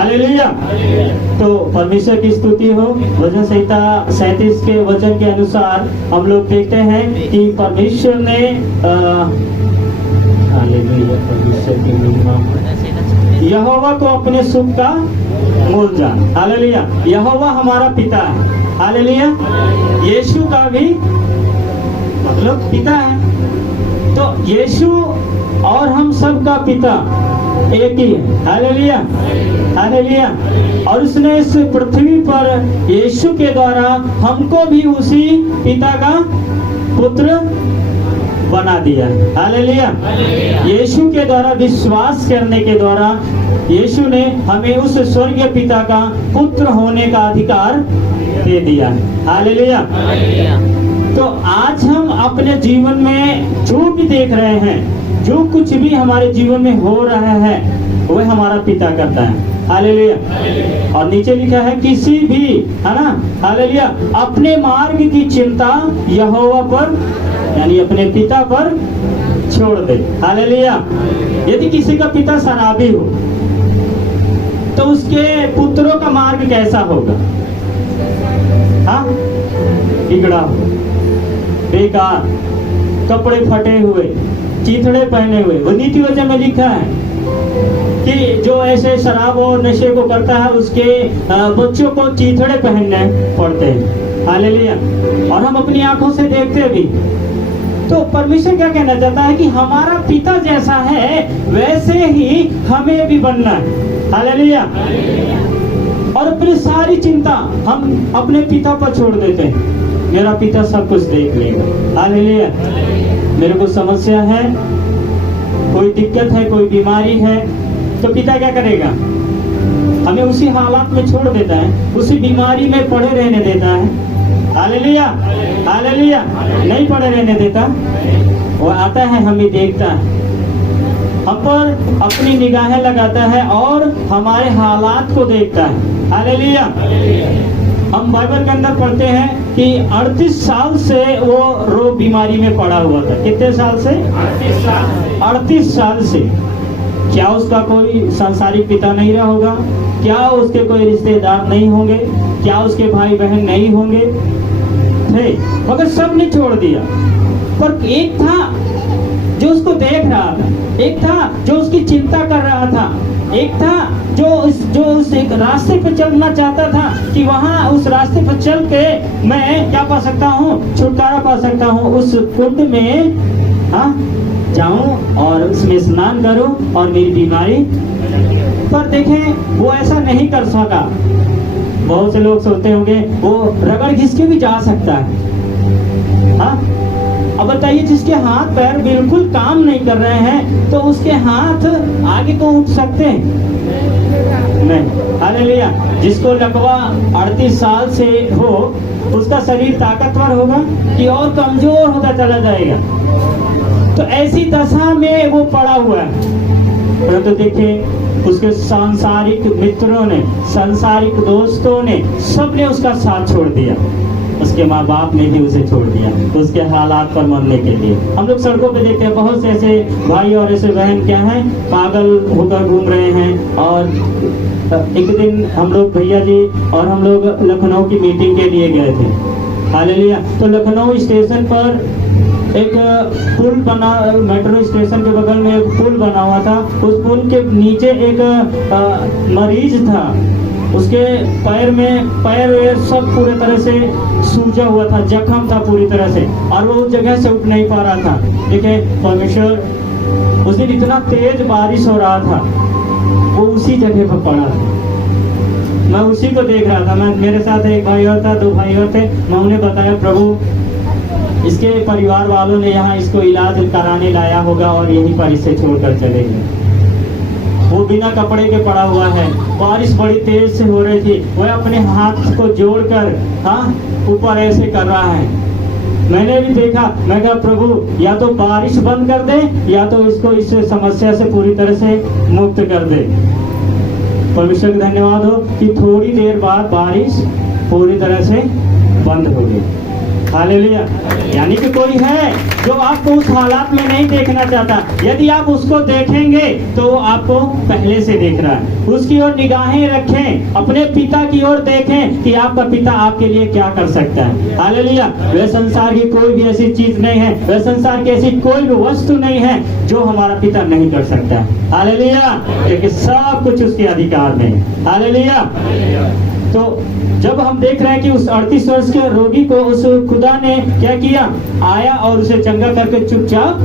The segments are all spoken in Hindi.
हालेलुया। तो परमेश्वर की स्तुति हो। वचन संहिता 37 के वचन के अनुसार हम लोग देखते हैं कि परमेश्वर ने हालेलुया, परमेश्वर की महिमा, यहोवा को अपने सुख का मूल जान। हालेलुया। यहोवा हमारा पिता है। हालेलुया। यीशु का भी मतलब पिता है। तो यीशु और हम सब का पिता एक ही है। Hallelujah, hallelujah. और उसने इस पृथ्वी पर यीशु के द्वारा हमको भी उसी पिता का पुत्र बना दिया। हालेलुया। यीशु के द्वारा विश्वास करने के द्वारा यीशु ने हमें उस स्वर्गीय पिता का पुत्र होने का अधिकार दे दिया। हालेलुया। तो आज हम अपने जीवन में जो भी देख रहे हैं, जो कुछ भी हमारे जीवन में हो रहा है, वह हमारा पिता करता है। हालेलुया। और नीचे लिखा है किसी भी, है ना, हालेलुया, अपने मार्ग की चिंता यहोवा पर यानी अपने पिता पर छोड़ दे। हालेलुया। यदि किसी का पिता शराबी हो तो उसके पुत्रों का मार्ग कैसा होगा? हाँ, बिगड़ा हो, बेकार, कपड़े फटे हुए, चीथड़े पहने हुए। वो नीति वचन में लिखा है कि जो ऐसे शराब और नशे को करता है उसके बच्चों को चीथड़े पहनने पड़ते हैं। हालेलुया। और हम अपनी आंखों से देखते भी। तो परमेश्वर क्या कहना चाहता है कि हमारा पिता जैसा है वैसे ही हमें भी बनना है। हालेलुया। और अपनी सारी चिंता हम अपने पिता पर छोड़ देते हैं। मेरा पिता सब कुछ देख लेगा। हालेलुया। मेरे को समस्या है, कोई दिक्कत है, कोई बीमारी है, तो पिता क्या करेगा? हमें उसी हालात में छोड़ देता है, उसी बीमारी में पड़े रहने देता है। Hallelujah, hallelujah. नहीं पड़े रहने देता, वो आता है, हमें देखता है, हम पर अपनी निगाहें लगाता है और हमारे हालात को देखता है। हालेलुया। हम बाइबल के अंदर पढ़ते हैं कि 38 साल से वो रोग बीमारी में पड़ा हुआ था। कितने साल से? 38 साल से। क्या उसका कोई सांसारिक पिता नहीं रहा होगा? क्या उसके कोई रिश्तेदार नहीं होंगे? क्या उसके भाई बहन नहीं होंगे? थे, मगर सब ने छोड़ दिया। पर एक था जो उसको देख रहा था, एक था जो उसकी चिंता कर रहा था, एक था जो उस एक रास्ते पर चलना चाहता था कि वहाँ उस रास्ते पर चल के मैं क्या पा सकता हूँ? छुटकारा पा सकता हूँ। उस कुंड में जाऊं और उसमें स्नान करूं और मेरी बीमारी। पर देखें वो ऐसा नहीं कर सका। बहुत से लोग सोचते होंगे वो रगड़ घिस के भी जा सकता है। हाँ, अब बताइए, जिसके हाथ पैर बिल्कुल काम नहीं कर रहे हैं तो उसके हाथ आगे को उठ सकते हैं? नहीं। हालेलुया। जिसको लकवा 38 साल से हो, उसका शरीर ताकतवर होगा कि और कमजोर होता चला जाएगा? तो ऐसी दशा में वो पड़ा हुआ है। परंतु देखिए, उसके सांसारिक मित्रों ने, सांसारिक दोस्तों ने, सबने उसका साथ छोड़ दिया। उसके माँ बाप ने भी उसे छोड़ दिया उसके हालात पर मरने के लिए। हम लोग सड़कों पे देखते हैं, बहुत से ऐसे भाई और ऐसे बहन क्या हैं, पागल होकर घूम रहे हैं। और एक दिन हम लोग भैया जी और हम लोग लखनऊ की मीटिंग के लिए गए थे। हालेलुया। तो लखनऊ स्टेशन पर एक पुल बना, मेट्रो स्टेशन के बगल में एक पुल बना हुआ था। उस पुल के नीचे एक मरीज था। उसके पैर सब पूरी तरह से सूजा हुआ था, जख्म था पूरी तरह से, और वो उस जगह से उठ नहीं पा रहा था। देखिए परमेश्वर, उस दिन इतना तेज बारिश हो रहा था, वो उसी जगह पर पड़ा था। मैं उसी को देख रहा था। मैं, मेरे साथ एक भाई और था, 2 भाई और थे। मैं उन्हें बताया, प्रभु इसके परिवार वालों ने यहाँ इसको इलाज कराने लाया होगा और यहीं पर इसे छोड़कर चले गए। वो बिना कपड़े के पड़ा हुआ है, बारिश बड़ी तेज से हो रही थी, वह अपने हाथ को जोड़कर ऊपर ऐसे कर रहा है। मैंने भी देखा, मैं कहा प्रभु या तो बारिश बंद कर दे या तो इसको इस समस्या से पूरी तरह से मुक्त कर दे। परमेश्वर का धन्यवाद हो कि थोड़ी देर बाद बारिश पूरी तरह से बंद हो गई। हालेलुया। यानी कि कोई है जो आपको उस हालात में नहीं देखना चाहता। यदि आप उसको देखेंगे तो वो आपको पहले से देख रहा है। उसकी ओर निगाहें रखें, अपने पिता की ओर देखें कि आपका पिता आपके लिए क्या कर सकता है। हालेलुया। वह संसार की कोई भी ऐसी चीज नहीं है, वह संसार की ऐसी कोई भी वस्तु नहीं है जो हमारा पिता नहीं कर सकता। हालेलुया। क्योंकि सब कुछ उसके अधिकार में है। हालेलुया। तो जब हम देख रहे हैं कि उस 38 वर्ष के रोगी को उस खुदा ने क्या किया, आया और उसे चंगा करके चुपचाप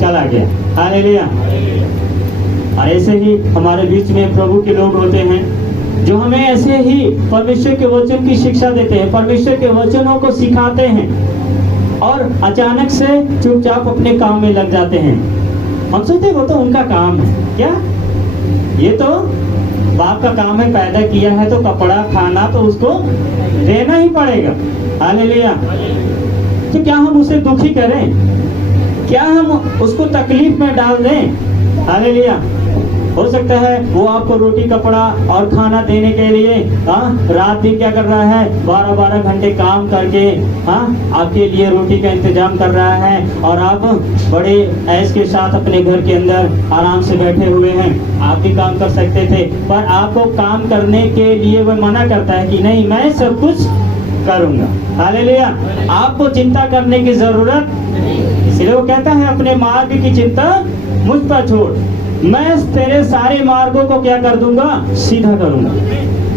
चला गया। हालेलुया। और ऐसे ही हमारे बीच में प्रभु के लोग होते हैं जो हमें ऐसे ही परमेश्वर के वचन की शिक्षा देते हैं, परमेश्वर के वचनों को सिखाते हैं और अचानक से चुपचाप अपने काम में लग जाते हैं। हम सोचते हैं वो तो उनका काम है, क्या ये तो बाप का काम है, पैदा किया है तो कपड़ा खाना तो उसको देना ही पड़ेगा। हालेलुया। तो क्या हम उसे दुखी करें, क्या हम उसको तकलीफ में डाल दें? हालेलुया। हो सकता है वो आपको रोटी कपड़ा और खाना देने के लिए रात दिन क्या कर रहा है, 12-12 घंटे काम करके आपके लिए रोटी का इंतजाम कर रहा है और आप बड़े ऐश के साथ अपने घर के अंदर आराम से बैठे हुए हैं। आप भी काम कर सकते थे, पर आपको काम करने के लिए वह मना करता है कि नहीं, मैं सब कुछ करूंगा। हालेलुया। आपको चिंता करने की जरूरत, इसलिए वो कहता है अपने मार्ग की चिंता मुझ पर छोड़, मैं तेरे सारे मार्गों को क्या कर दूंगा, सीधा करूंगा।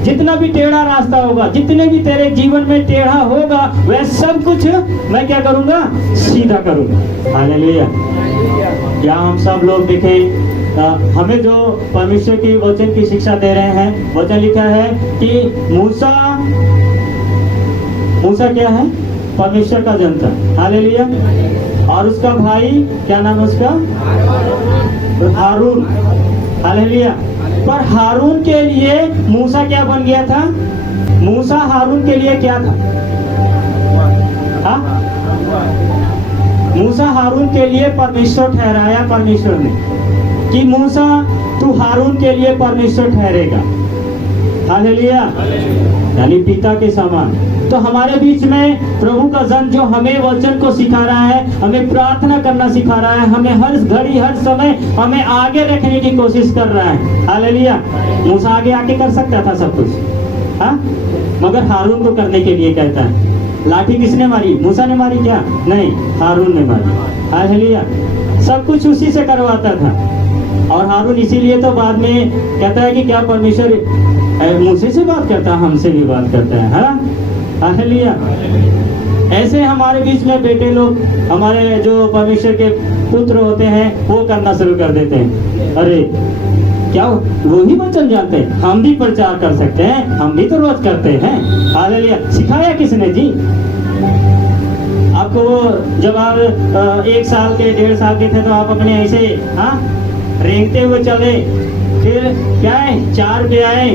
जितना भी टेढ़ा रास्ता होगा, जितने भी तेरे जीवन में टेढ़ा होगा, वह सब कुछ मैं क्या करूंगा, सीधा करूंगा। हालेलुया। क्या हम सब लोग देखें, हमें जो परमेश्वर की वचन की शिक्षा दे रहे हैं, वचन लिखा है कि मूसा क्या है, परमेश्वर का जनता। हालेलुया। और उसका भाई क्या नाम है उसका, हारून। हालेलुया। पर हारून के लिए मूसा क्या बन गया था, मूसा हारून के लिए क्या था, मूसा हारून के लिए परमेश्वर ठहराया परमेश्वर ने कि मूसा तू हारून के लिए परमेश्वर ठहरेगा। हालेलुया। यानी पिता के समान। तो हमारे बीच में प्रभु का जन जो हमें वचन को सिखा रहा है, हमें प्रार्थना करना सिखा रहा है, हमें हर घड़ी हर समय हमें आगे रखने की कोशिश कर रहा है। हालेलुया। मूसा आगे आके कर सकता था सब कुछ, मगर हारून को करने के लिए कहता है। लाठी किसने मारी, मूसा ने मारी क्या, नहीं, हारून ने मारी। हालेलुया। सब कुछ उसी से करवाता था। और हारून इसीलिए तो बाद में कहता है कि क्या परमेश्वर मूसे से बात करता है, हमसे भी बात करता है। हालेलुया। ऐसे हमारे बीच में बेटे लोग, हमारे जो परमेश्वर के पुत्र होते हैं, वो करना शुरू कर देते हैं। अरे क्या वो ही वचन जानते हैं, हम भी प्रचार कर सकते हैं, हम भी तो रोज करते हैं। हालेलुया। सिखाया किसने जी आपको? जब आप 1 साल के 1.5 साल के थे तो आप अपने ऐसे रेंगते हुए चले, फिर क्या है 4 पे आए,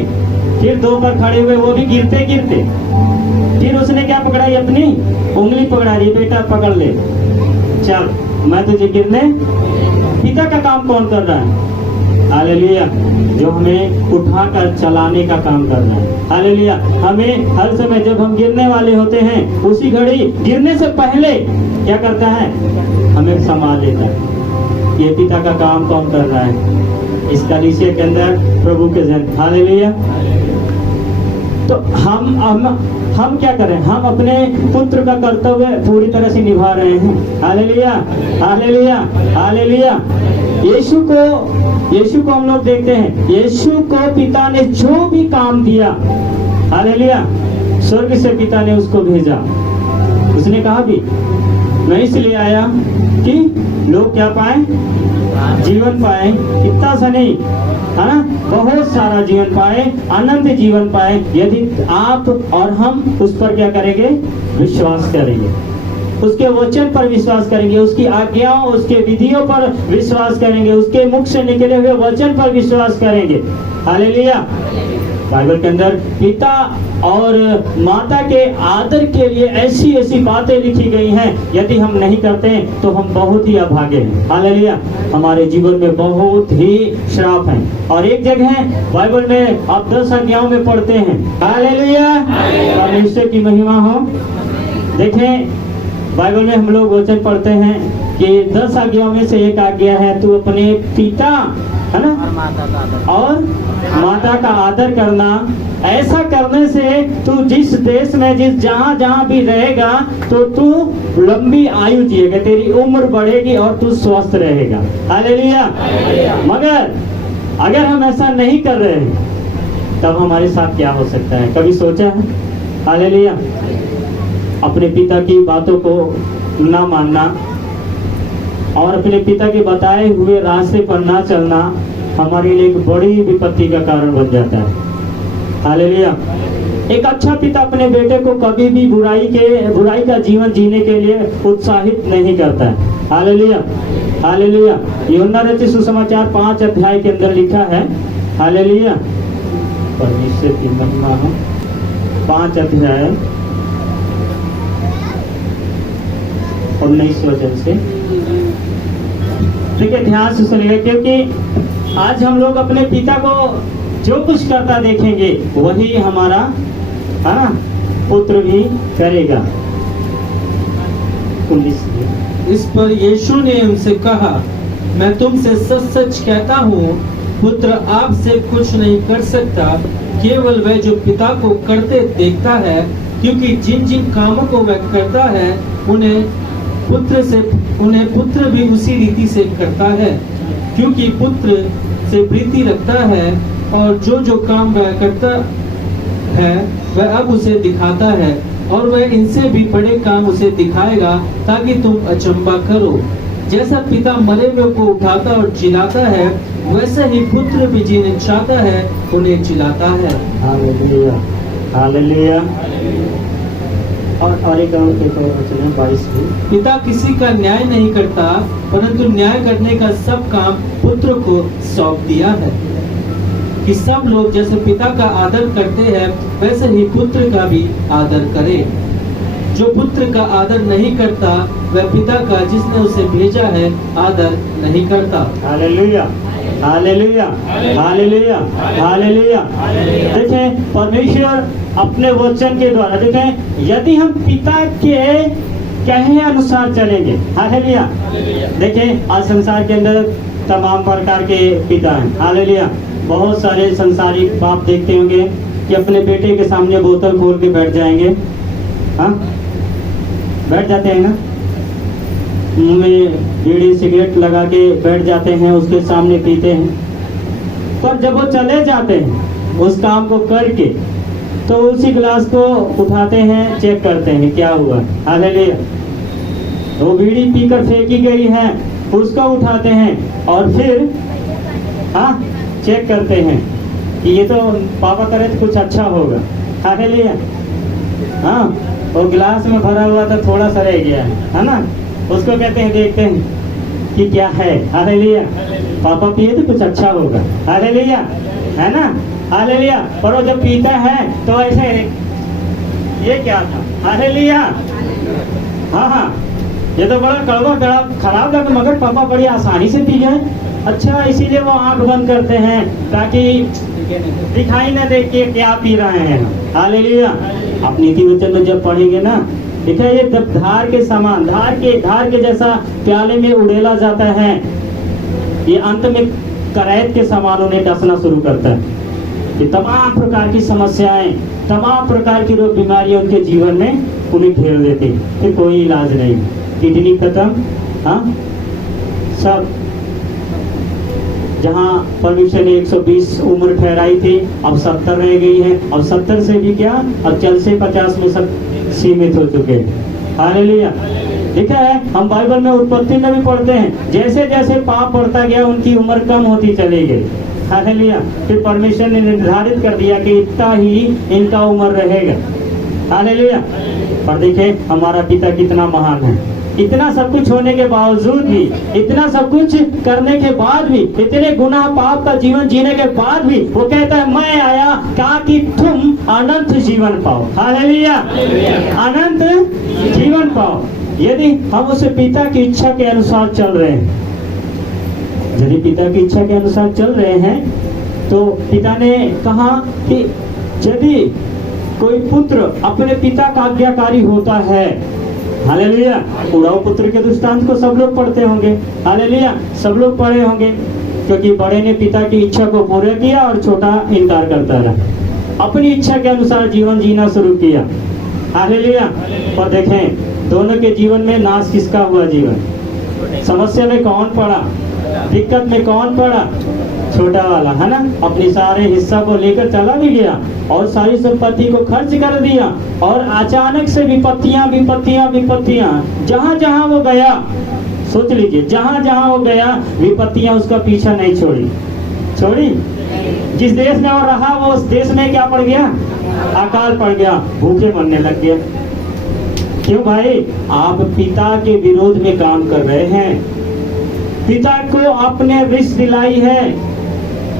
फिर 2 पर खड़े हुए, वो भी गिरते गिरते, फिर उसने क्या पकड़ाई, अपनी उंगली पकड़ा दी, बेटा पकड़ ले, चल मैं तुझे गिरने। पिता का काम कौन कर रहा है? हालेलुया। जो हमें उठाकर चलाने का काम कर रहा है। हालेलुया। हमें हर समय जब हम गिरने वाले होते हैं, उसी घड़ी गिरने से पहले क्या करता है, हमें संभाल लेता है। ये पिता का काम कौन कर रहा है? इस कलीसिया के अंदर प्रभु के जन। हालेलुया। तो हम क्या करें, हम अपने पुत्र का कर्तव्य पूरी तरह से निभा रहे हैं। हालेलुया। हालेलुया। हालेलुया। यीशु को हम लोग देखते हैं, यीशु को पिता ने जो भी काम दिया, हालेलुया, स्वर्ग से पिता ने उसको भेजा। उसने कहा भी, मैं इसलिए आया कि लोग क्या पाए, जीवन पाए। इतना सा नहीं, है ना, बहुत सारा जीवन पाए, आनंद जीवन पाए, यदि आप और हम उस पर क्या करेंगे, विश्वास करेंगे, उसके वचन पर विश्वास करेंगे, उसकी आज्ञाओं, उसके विधियों पर विश्वास करेंगे, उसके मुख से निकले हुए वचन पर विश्वास करेंगे। हालेलुया। बाइबल के अंदर पिता और माता के आदर के लिए ऐसी ऐसी बातें लिखी गई हैं, यदि हम नहीं करते तो हम बहुत ही अभागे हैं। हालेलुया। हमारे जीवन में बहुत ही श्राप है। और एक जगह बाइबल में आप 10 आज्ञाओं में पढ़ते हैं। हालेलुया। परमेश्वर की महिमा हो। देखें बाइबल में हम लोग वचन पढ़ते हैं कि 10 आज्ञाओं में से एक आज्ञा है, तू अपने पिता, है ना, और माता का आदर करना। ऐसा करने से तू जिस देश में जहाँ जहाँ भी रहेगा तो तू लंबी आयु जिएगा, तेरी उम्र बढ़ेगी और तू स्वस्थ रहेगा। हालेलुया। मगर अगर हम ऐसा नहीं कर रहे हैं तब हमारे साथ क्या हो सकता है, कभी सोचा है? हालेलुया। अपने पिता की बातों को ना मानना और अपने पिता के बताए हुए रास्ते पर ना चलना हमारे लिए एक बड़ी विपत्ति का कारण बन जाता है। हालेलुया। एक अच्छा पिता अपने बेटे को कभी भी बुराई का जीवन जीने के लिए उत्साहित नहीं करता है। हालेलुया। हालेलुया। यूहन्ना रचित सुसमाचार 5 अध्याय के अंदर लिखा है। हालेलुया। परमेश्वर की महिमा हो। 5 अध्याय 19 वचन से, ठीक है, ध्यान से सुनिएगा, क्योंकि आज हम लोग अपने पिता को जो कुछ करता देखेंगे वही हमारा, है ना, पुत्र भी करेगा। 19। इस पर यीशु ने उनसे कहा, मैं तुमसे सच सच कहता हूँ, पुत्र आपसे कुछ नहीं कर सकता, केवल वह जो पिता को करते देखता है, क्योंकि जिन जिन कामों को वह करता है उन्हें पुत्र भी उसी रीति से करता है, क्योंकि पुत्र से प्रीति रखता है, और जो जो काम वह करता है वह अब उसे दिखाता है, और वह इनसे भी बड़े काम उसे दिखाएगा, ताकि तुम अचंभा करो। जैसा पिता मरे हुए को उठाता और जिलाता है, वैसे ही पुत्र भी जिन्हें चाहता है उन्हें जिलाता है। हालेलुया। हालेलुया। और एक और 22 में, पिता किसी का न्याय नहीं करता, परंतु न्याय करने का सब काम पुत्र को सौंप दिया है, कि सब लोग जैसे पिता का आदर करते हैं वैसे ही पुत्र का भी आदर करे। जो पुत्र का आदर नहीं करता वह पिता का जिसने उसे भेजा है आदर नहीं करता। हालेलुया। हालेलुया। हालेलुया। हालेलुया। देखें, परमेश्वर अपने वचन के द्वारा, देखें, यदि हम पिता के कहे अनुसार चलेंगे, हालेलुया। देखें, आज संसार के अंदर तमाम प्रकार के पिता हैं। हालेलुया। बहुत सारे संसारिक बाप देखते होंगे कि अपने बेटे के सामने बोतल खोल के बैठ जाएंगे। हाँ, बैठ जाते हैं ना, मुंह में बीड़ी सिगरेट लगा के बैठ जाते हैं, उसके सामने पीते हैं। पर जब वो चले जाते हैं उस काम को करके, तो उसी गिलास को उठाते हैं, चेक करते हैं क्या हुआ। हालेलुया। वो बीड़ी पीकर फेंकी गई है, उसको उठाते हैं और फिर हाँ चेक करते हैं कि ये तो पापा करे तो कुछ अच्छा होगा। हालेलुया। हाँ, वो गिलास में भरा हुआ था, थोड़ा सा रह गया है ना, उसको कहते हैं, देखते हैं कि क्या है। हालेलुया। पापा पिए तो कुछ अच्छा होगा। हालेलुया, है ना। हालेलुया। पर वो जब पीता है तो ऐसे, ये क्या था। हालेलुया। हाँ हाँ, ये तो बड़ा कड़वा खराब लगा, मगर पापा बड़ी आसानी से पी गए। अच्छा, इसीलिए वो आंख बंद करते हैं ताकि दिखाई ना दे के क्या पी रहे हैं। हालेलुया। आप नीति वचन में जब पढ़ेंगे ना, देखिए, ये जब धार के समान, धार के जैसा प्याले में उड़ेला जाता है, ये अंत में करैत के समान उन्हें डसना शुरू करता है। कि तमाम प्रकार की समस्याएं, तमाम प्रकार की रोग बीमारियां उनके जीवन में उन्हें घेर लेती, फिर कोई इलाज नहीं। किडनी खत्म, हाँ, सब। जहाँ परमेश्वर ने 120 उम्र ठहराई थी, अब 70 रह गई है। अब 70 से भी क्या, अब 40 से 50 में सब सीमित हो चुके हैं। हालेलुया। लिखा है, हम बाइबल में उत्पत्ति में भी पढ़ते हैं, जैसे जैसे पाप बढ़ता गया उनकी उम्र कम होती चली गई। हालेलुया। फिर परमेश्वर ने निर्धारित कर दिया कि इतना ही इनका उम्र रहेगा। हालेलुया। पर देखे, हमारा पिता कितना महान है। इतना सब कुछ होने के बावजूद भी, इतना सब कुछ करने के बाद भी, इतने गुनाह पाप का जीवन जीने के बाद भी वो कहता है, मैं आया ताकि तुम अनंत जीवन पाओ। हालेलुया। अनंत जीवन पाओ। यदि हम उसे पिता की इच्छा के अनुसार चल रहे हैं, यदि पिता की इच्छा के अनुसार चल रहे हैं, तो पिता ने कहा कि यदि कोई पुत्र अपने पिता का आज्ञाकारी होता है हालेलुया। उड़ाऊ पुत्र के दृष्टांत को सब लोग पढ़ते होंगे, हालेलुया, सब लोग पढ़े होंगे, क्योंकि बड़े ने पिता की इच्छा को पूरा किया और छोटा इनकार करता रहा, अपनी इच्छा के अनुसार जीवन जीना शुरू किया, हालेलुया। और देखें दोनों के जीवन में नाश किसका हुआ? जीवन। समस्या में कौन पड़ा? दिक्कत में कौन पड़ा? छोटा वाला, है ना। अपनी सारे हिस्सा को लेकर चला भी गया और सारी संपत्ति को खर्च कर दिया, और अचानक से विपत्तियां विपत्तियां विपत्तियां, जहां जहां वो गया, सोच लीजिए, जहां जहां वो गया विपत्तियां उसका पीछा नहीं छोड़ी। जिस देश में वो रहा वो उस देश में क्या पड़ गया? अकाल पड़ गया, भूखे मरने लग गया। क्यों भाई? आप पिता के विरोध में काम कर रहे हैं। पिता को आपने विष दिलाई है,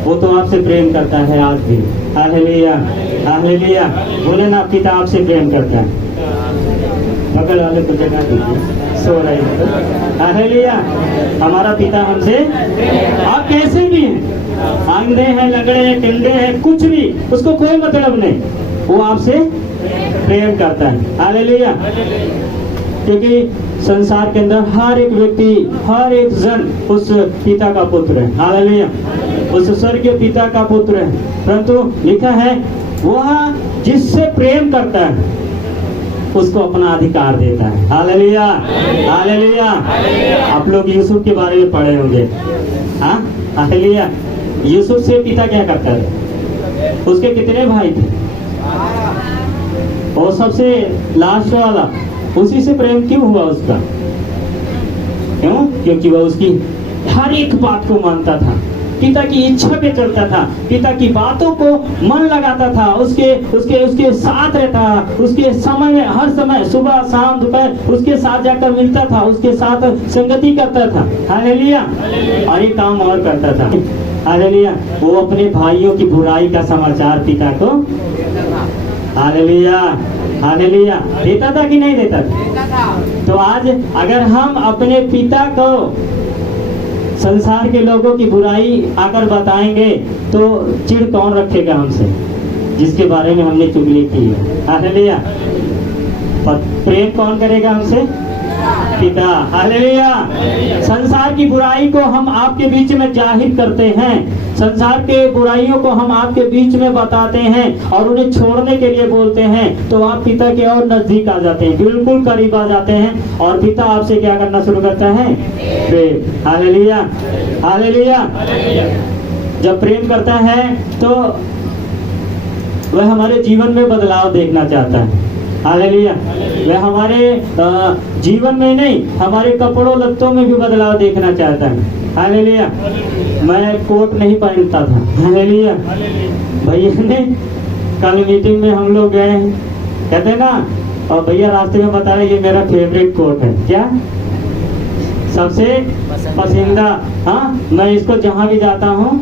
वो तो आपसे प्रेम करता है आज भी, हालेलुया, हालेलुया। बोले ना, पिता आपसे प्रेम करता है। बगल वाले को जगह दीजिए, सो रहे हैं, हालेलुया। हमारा पिता हमसे, आप कैसे भी हैं, अंधे हैं, लंगड़े हैं, टिंडे हैं, कुछ भी, उसको कोई मतलब नहीं, वो आपसे प्रेम करता है, हालेलुया। क्योंकि संसार के अंदर हर एक व्यक्ति, हर एक जन उस पिता का पुत्र है, हालेलुया, उस स्वर्गीय पिता का पुत्र है। परंतु लिखा है वह जिससे प्रेम करता है उसको अपना अधिकार देता है, हालेलुया, हालेलुया। आप लोग यूसुफ के बारे में पढ़े होंगे, हाँ, हालेलुया। यूसुफ से पिता क्या करता है? उसके कितने भाई थे? और सबसे लास्ट वाला, उसी से प्रेम क्यों हुआ उसका? क्यों? क्योंकि वह उसकी हर एक बात को मानता था, पिता की इच्छा पे चलता था, पिता की बातों को मन लगाता था, उसके साथ रहता, उसके समय में, हर समय, सुबह शाम दोपहर उसके साथ जाकर मिलता था, उसके साथ संगति करता था, हालेलुया। और एक काम और करता था, हालेलुया, वो अपने भाइयों की बुराई का समाचार पिता को, हालेलुया, हालेलुया, देता था कि नहीं देता था? तो आज अगर हम अपने पिता को संसार के लोगों की बुराई आकर बताएंगे तो चिढ़ कौन रखेगा हमसे, जिसके बारे में हमने चुगली की है, हालेलुया। प्रेम कौन करेगा हमसे? पिता, हालेलुया। संसार की बुराई को हम आपके बीच में जाहिर करते हैं, संसार के बुराइयों को हम आपके बीच में बताते हैं और उन्हें छोड़ने के लिए बोलते हैं, तो आप पिता के और नजदीक आ जाते हैं, बिल्कुल करीब आ जाते हैं, और पिता आपसे क्या करना शुरू करता है? प्रेम, हालेलुया, हालेलुया। जब प्रेम करता है तो वह हमारे जीवन में बदलाव देखना चाहता है, हालेलुया। वह हमारे जीवन में नहीं, हमारे कपड़ों लत्तों में भी बदलाव देखना चाहता है, हालेलुया। मैं कोट नहीं पहनता था, हालेलुया, भैया ने कल मीटिंग में हम लोग गए हैं, कहते ना, और भैया रास्ते में बता रहे ये मेरा फेवरेट कोट है, क्या? सबसे पसंदीदा, हाँ, मैं इसको जहाँ भी जाता हूँ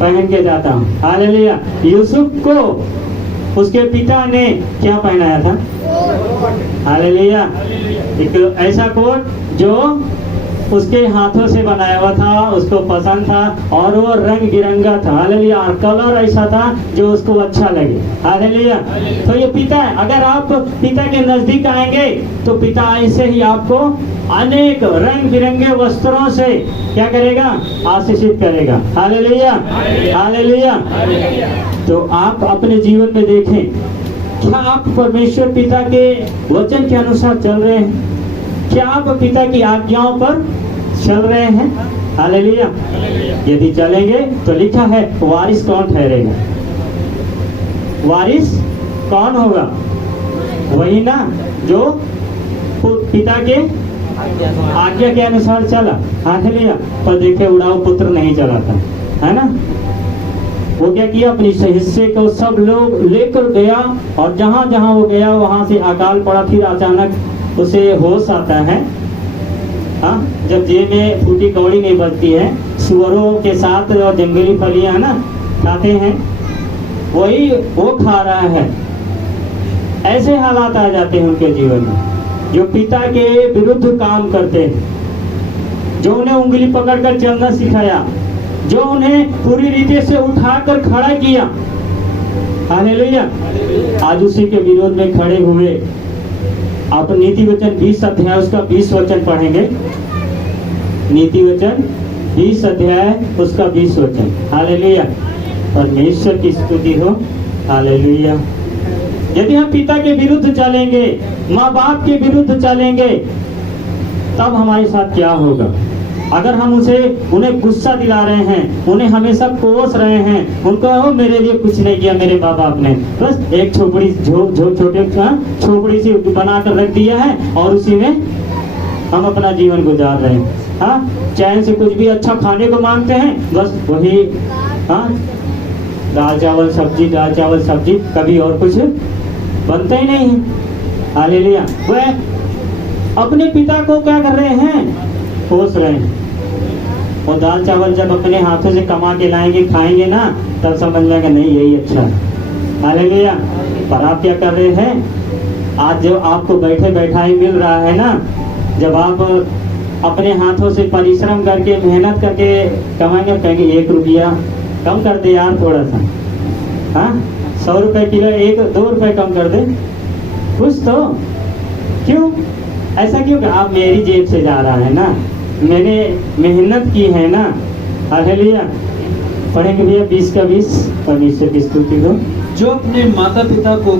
पहन के जाता हूँ, हालेलुया। यूसुफ को उसके पिता ने क्या पहनाया था? हालेलुया, एक ऐसा कोट जो उसके हाथों से बनाया हुआ था, उसको पसंद था, और वो रंग बिरंगा था, हालेलुया, और कलर ऐसा था जो उसको अच्छा लगे, हालेलुया। तो ये पिता है, अगर आप पिता के नजदीक आएंगे तो पिता ऐसे ही आपको अनेक रंग बिरंगे वस्त्रों से क्या करेगा? आशीषित करेगा, हालेलुया, हालेलुया। तो आप अपने जीवन में देखें, क्या आप परमेश्वर पिता के वचन के अनुसार चल रहे हैं? क्या आप पिता की आज्ञाओं पर चल रहे हैं? हालेलुया। यदि चलेंगे तो लिखा है वारिस कौन ठहरेगा? वारिस कौन होगा? वही ना जो पिता के आज्ञा के अनुसार चला, हालेलुया। पर देखे उड़ाऊ पुत्र नहीं चलाता, है ना। वो क्या किया? अपनी हिस्से को सब लोग लेकर गया, और जहां जहां वो गया वहां से अकाल पड़ा। फिर अचानक उसे होश आता है, हाँ, जब जेब में फूटी कौड़ी नहीं बचती है, सुअरों के साथ और जंगली फलियां ना खाते हैं, वही वो खा रहा है। ऐसे हालात आ जाते हैं उनके जीवन में, जो पिता के विरुद्ध काम करते हैं, जो उन्हें उंगली पकड़कर चलना सिखाया, जो उन्हें पूरी रीति से उठाकर खड़ा किया, हालेलुया, आज उसी के विरोध में खड़े हुए आप नीति वचन 20 अध्याय उसका 20 वचन पढ़ेंगे। नीति वचन 20 अध्याय उसका 20 वचन। हालेलुया, परमेश्वर की स्तुति हो। हालेलुया। यदि हम पिता के विरुद्ध चलेंगे, माँ बाप के विरुद्ध चलेंगे, तब हमारे साथ क्या होगा? अगर हम उन्हें गुस्सा दिला रहे हैं, उन्हें हमेशा कोस रहे हैं, उनको मेरे लिए कुछ नहीं किया मेरे माँ बाप ने, बस एक छोटी छोटी सी बना कर रख दिया है और उसी में हम अपना जीवन गुजार रहे हैं। हाँ, चैन से कुछ भी अच्छा खाने को मांगते हैं, बस वही हाँ दाल चावल सब्जी, कभी और कुछ बनता ही नहीं है। हालेलुया। वह अपने पिता को क्या कर रहे हैं? कोस रहे हैं। और दाल चावल जब अपने हाथों से कमा के लाएंगे, खाएंगे ना, तब समझ लेंगे नहीं यही अच्छा है। हालेलुया। पर आप क्या कर रहे हैं? आज जो आपको बैठे बैठाई मिल रहा है ना, जब आप अपने हाथों से परिश्रम करके मेहनत करके कमाएंगे, कहेंगे 1 रुपया कम कर दे यार थोड़ा सा। हाँ, 100 रुपए किलो, 1-2 रुपए कम कर दे कुछ तो। क्यों ऐसा? क्यों? आप मेरी जेब से जा रहा है ना, मैंने मेहनत की है ना। हालेलुया। पढ़ेंगे भैया 20 का 20। परमेश्वर की स्तुति हो। जो अपने माता पिता को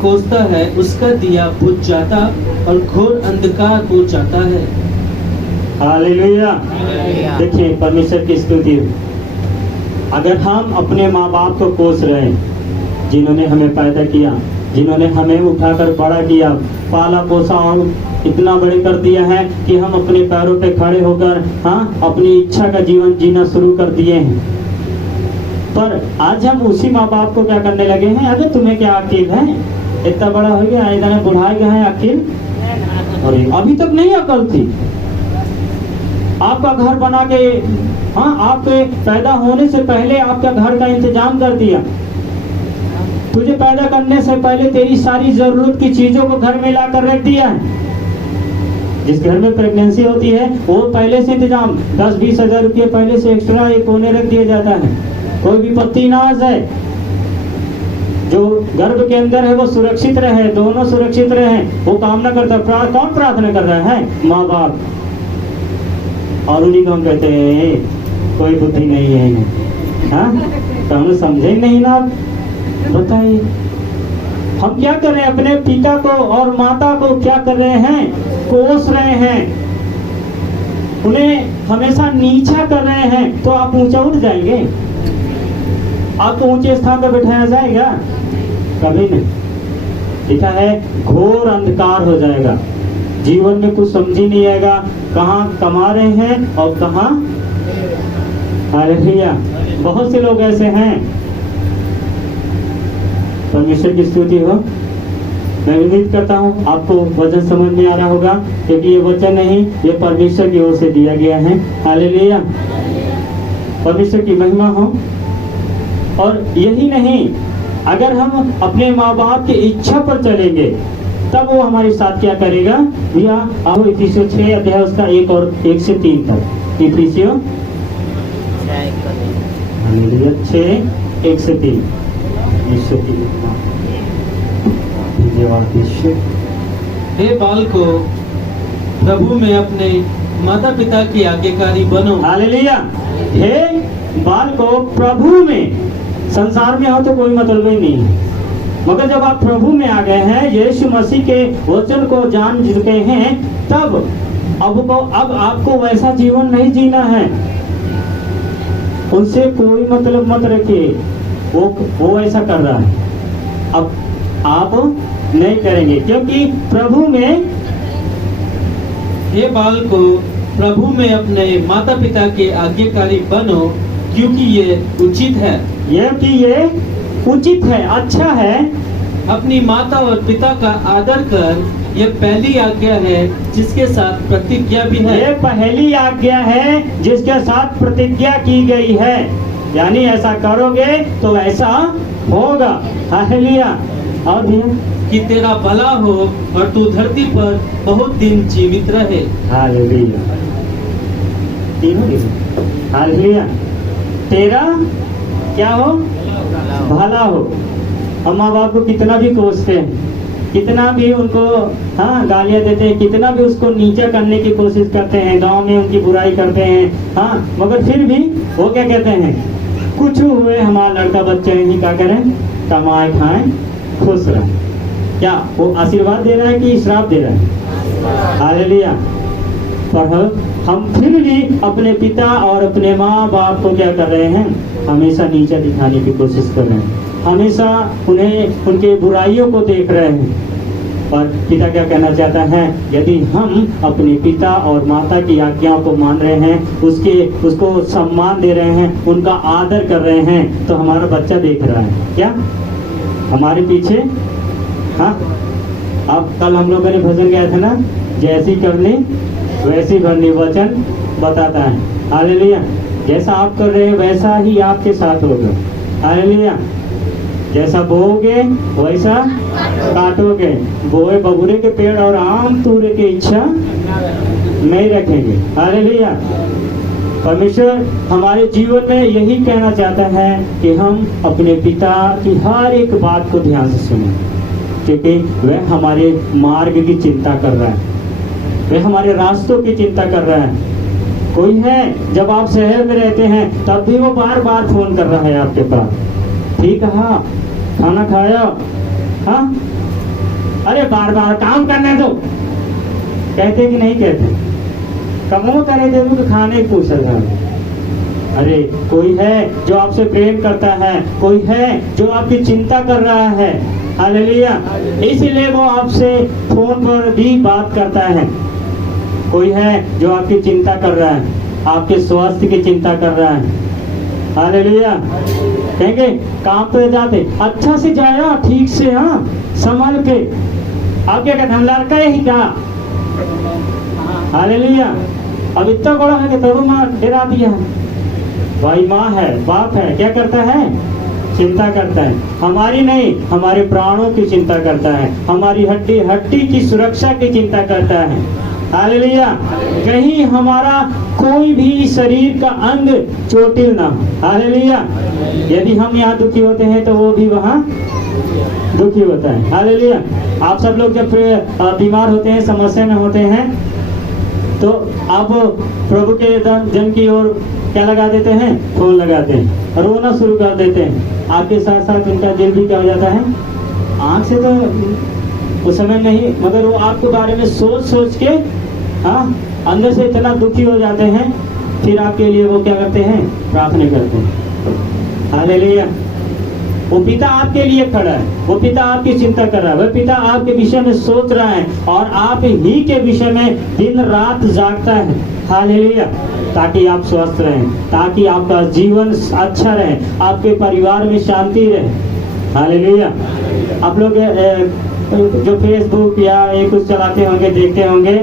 कोसता है, उसका दिया बुझ जाता और घोर अंधकार हो जाता है। हालेलुया। देखिए परमेश्वर की स्तुति। अगर हम अपने माँ बाप को कोस रहे हैं, जिन्होंने हमें पैदा किया, जिन्होंने हमें उठाकर बड़ा किया, पाला पोसा और इतना बड़े कर दिया है कि हम अपने पैरों पे खड़े होकर अपनी इच्छा का जीवन जीना शुरू कर दिए हैं, पर आज हम उसी माँ बाप को क्या करने लगे हैं? अरे तुम्हें क्या अकील है? इतना बड़ा हो गया, इधर बुढ़ा गया है, अकील? अरे अभी तक नहीं अकल थी। आपका घर बना के आपके पैदा होने से पहले आपका घर का इंतजाम कर दिया। तुझे पैदा करने से पहले तेरी सारी जरूरत की चीजों को घर में ला कर रख दिया है। जिस घर में प्रेगनेंसी होती है वो पहले से इंतजाम 10-20 हजार रुपये पहले से एक्स्ट्रा एक कोने रख दिया जाता है। कोई विपत्ति ना आ जाए, जो गर्भ के अंदर है वो सुरक्षित रहे, दोनों सुरक्षित रहे, वो कामना करता है। कौन प्रार्थना कर रहा है? माँ बाप। और उन्हीं को हम कहते हैं कोई बुद्धि नहीं है इन्हें। हाँ, तो हम समझे नहीं ना। बताइए हम क्या कर रहे हैं? अपने पिता को और माता को क्या कर रहे हैं? कोस रहे हैं, उन्हें हमेशा नीचा कर रहे हैं। तो आप ऊंचा उठ जाएंगे? आपको ऊंचे स्थान पर बैठाया जाएगा? कभी नहीं। लिखा है घोर अंधकार हो जाएगा, जीवन में कुछ समझ ही नहीं आएगा, कहाँ कमा रहे हैं और कहाँ। हालेलुया। बहुत से लोग ऐसे हैं। परमेश्वर की स्तुति हो। मैं उम्मीद करता हूँ आपको वचन समझ में आ रहा होगा, क्योंकि ये वचन नहीं, ये परमेश्वर की ओर से दिया गया है। हालेलुया। परमेश्वर की महिमा हो। और यही नहीं, अगर हम अपने माँ बाप की इच्छा पर चलेंगे, तब वो हमारे साथ क्या करेगा? भैया आओ इफिसियों 6 अध्याय उसका 1 और 1 से 3 तक। इफिसियों 6 1 से 3। हे बालको, प्रभु में अपने माता पिता की आज्ञाकारी बनो। हालेलुया। हे बालको, प्रभु में। संसार में हो तो कोई मतलब ही नहीं है, मगर जब आप प्रभु में आ गए हैं, यीशु मसीह के वचन को जान चुके हैं, तब अब आपको वैसा जीवन नहीं जीना है। उनसे कोई मतलब मत रखिए, वो ऐसा कर रहा है, अब आप नहीं करेंगे, क्योंकि प्रभु में। हे बालको, प्रभु में अपने माता पिता के आज्ञाकारी बनो, क्योंकि ये उचित है। ये उचित है, अच्छा है। अपनी माता और पिता का आदर कर, ये पहली आज्ञा है जिसके साथ प्रतिज्ञा भी है। ये पहली आज्ञा है जिसके साथ प्रतिज्ञा की गई है, यानी ऐसा करोगे तो ऐसा होगा। हालेलुया। और कि तेरा भला हो और तू धरती पर बहुत दिन जीवित रहे। हालेलुया। हालेलुया। तेरा क्या हो? भला हो। हम माँ बाप को कितना भी कोसते हैं, कितना भी उनको गालियाँ देते हैं, कितना भी उसको नीचा करने की कोशिश करते हैं, गांव में उनकी बुराई करते हैं, मगर फिर भी वो क्या कहते हैं, कुछ हुए हमारा लड़का बच्चे ही क्या करें, कमाए खाएं खुश रहें। क्या वो आशीर्वाद दे रहा है कि श्राप दे रहा है? हालेलुया। पर हम फिर भी अपने पिता और अपने माँ बाप को क्या कर रहे हैं, हमेशा नीचा दिखाने की कोशिश कर रहे हैं, हमेशा उन्हें उनके बुराइयों को देख रहे हैं। और पिता क्या कहना चाहता है, यदि हम अपने पिता और माता की आज्ञाओं को मान रहे हैं, उसको सम्मान दे रहे हैं, उनका आदर कर रहे हैं, तो हमारा बच्चा देख रहा है क्या हमारे पीछे। अब कल हम लोगों ने भजन गाया था ना, जैसी करनी वैसी भरनी, वचन बताता है। हालेलुया। जैसा आप कर रहे हैं वैसा ही आपके साथ होगा। हालेलुया। जैसा बोओगे वैसा काटोगे। बोए बबूरे के पेड़ और आम तूरे की इच्छा नहीं रखेंगे। हालेलुया। परमेश्वर हमारे जीवन में यही कहना चाहता है कि हम अपने पिता की हर एक बात को ध्यान से सुनें, क्योंकि वह हमारे मार्ग की चिंता कर रहा है, वह हमारे रास्तों की चिंता कर रहा है। कोई है जब आप शहर में रहते हैं तब भी वो बार बार फोन कर रहा है आपके पास, ठीक है हाँ, खाना खाया, हाँ, अरे बार बार काम करने दो, कहते कि नहीं कहते, कमो करे दे तो खाने को पूछ रहा है। अरे कोई है जो आपसे प्रेम करता है, कोई है जो आपकी चिंता कर रहा है। हालेलुया। इसीलिए वो आपसे फोन पर भी बात करता है। कोई है जो आपकी चिंता कर रहा है, आपके स्वास्थ्य की चिंता कर रहा है। हालेलुया। कहेंगे काम पे जाते अच्छा से जाया, ठीक से, हाँ संभाल के। आप क्या कहते हैं, लड़का यही कहा। हालेलुया। अब इतना बड़ा है कि तब माँ डरा दिया है। भाई माँ है, बाप है, क्या करता है, चिंता करता है। हमारी नहीं, हमारे प्राणों की चिंता करता है, हमारी हड्डी हड्डी की सुरक्षा की चिंता करता है। हालेलुया। कहीं हमारा कोई भी शरीर का अंग चोटिल ना हो। हालेलुया। यदि हम यहाँ दुखी होते हैं तो वो भी वहाँ दुखी होता है। हालेलुया। आप सब लोग जब बीमार होते हैं, समस्या में होते हैं, तो आप प्रभु के जन की ओर क्या लगा देते हैं, फोन लगाते हैं, रोना शुरू कर देते हैं। आपके साथ साथ उनका दिल भी क्या हो जाता है, आंख से तो उस समय नहीं, मगर वो आपके बारे में सोच सोच के अंदर से इतना दुखी हो जाते हैं, फिर आपके लिए वो क्या करते हैं, प्रार्थना करते हैं। हालेलुया। वो पिता आपके लिए खड़ा है, वो पिता आपकी चिंता कर रहा है, वह पिता आपके विषय में सोच रहा है और आप ही के विषय में दिन रात जागता है। हालेलुया। ताकि आप स्वस्थ रहें, ताकि आपका जीवन अच्छा रहे, आपके परिवार में शांति रहे। हालेलुया। आप लोग जो फेसबुक या ये कुछ चलाते होंगे, देखते होंगे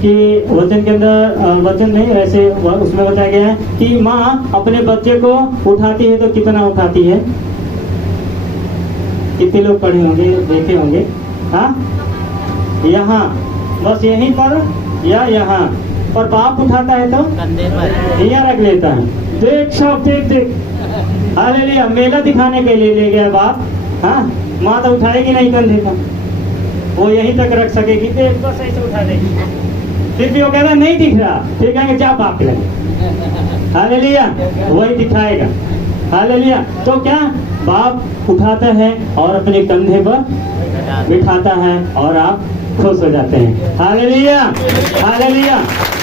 कि वचन के अंदर, वचन नहीं वैसे उसमें बताया गया है कि माँ अपने बच्चे को उठाती है तो कितना उठाती है, कितने लोग पढ़े होंगे, देखे होंगे। हाँ, यहाँ बस यहीं पर या यहाँ पर, बाप उठाता है तो कंधे पर यहाँ रख लेता है। देख सब देख। हालेलुया। मेला दिखाने के लिए ले गया बाप। हाँ, माँ तो उठाएगी नहीं कंधे पर, वो यहीं तक रख सकेगी, देख बस ऐसे उठा देगी। फिर भी वो कहता नहीं दिख रहा, फिर कहेंगे जा बाप के लगे। हालेलुया। वही दिखाएगा। हालेलुया। तो क्या बाप उठाता है और अपने कंधे पर बिठाता है और आप खुश हो जाते हैं। हालेलुया। हालेलुया।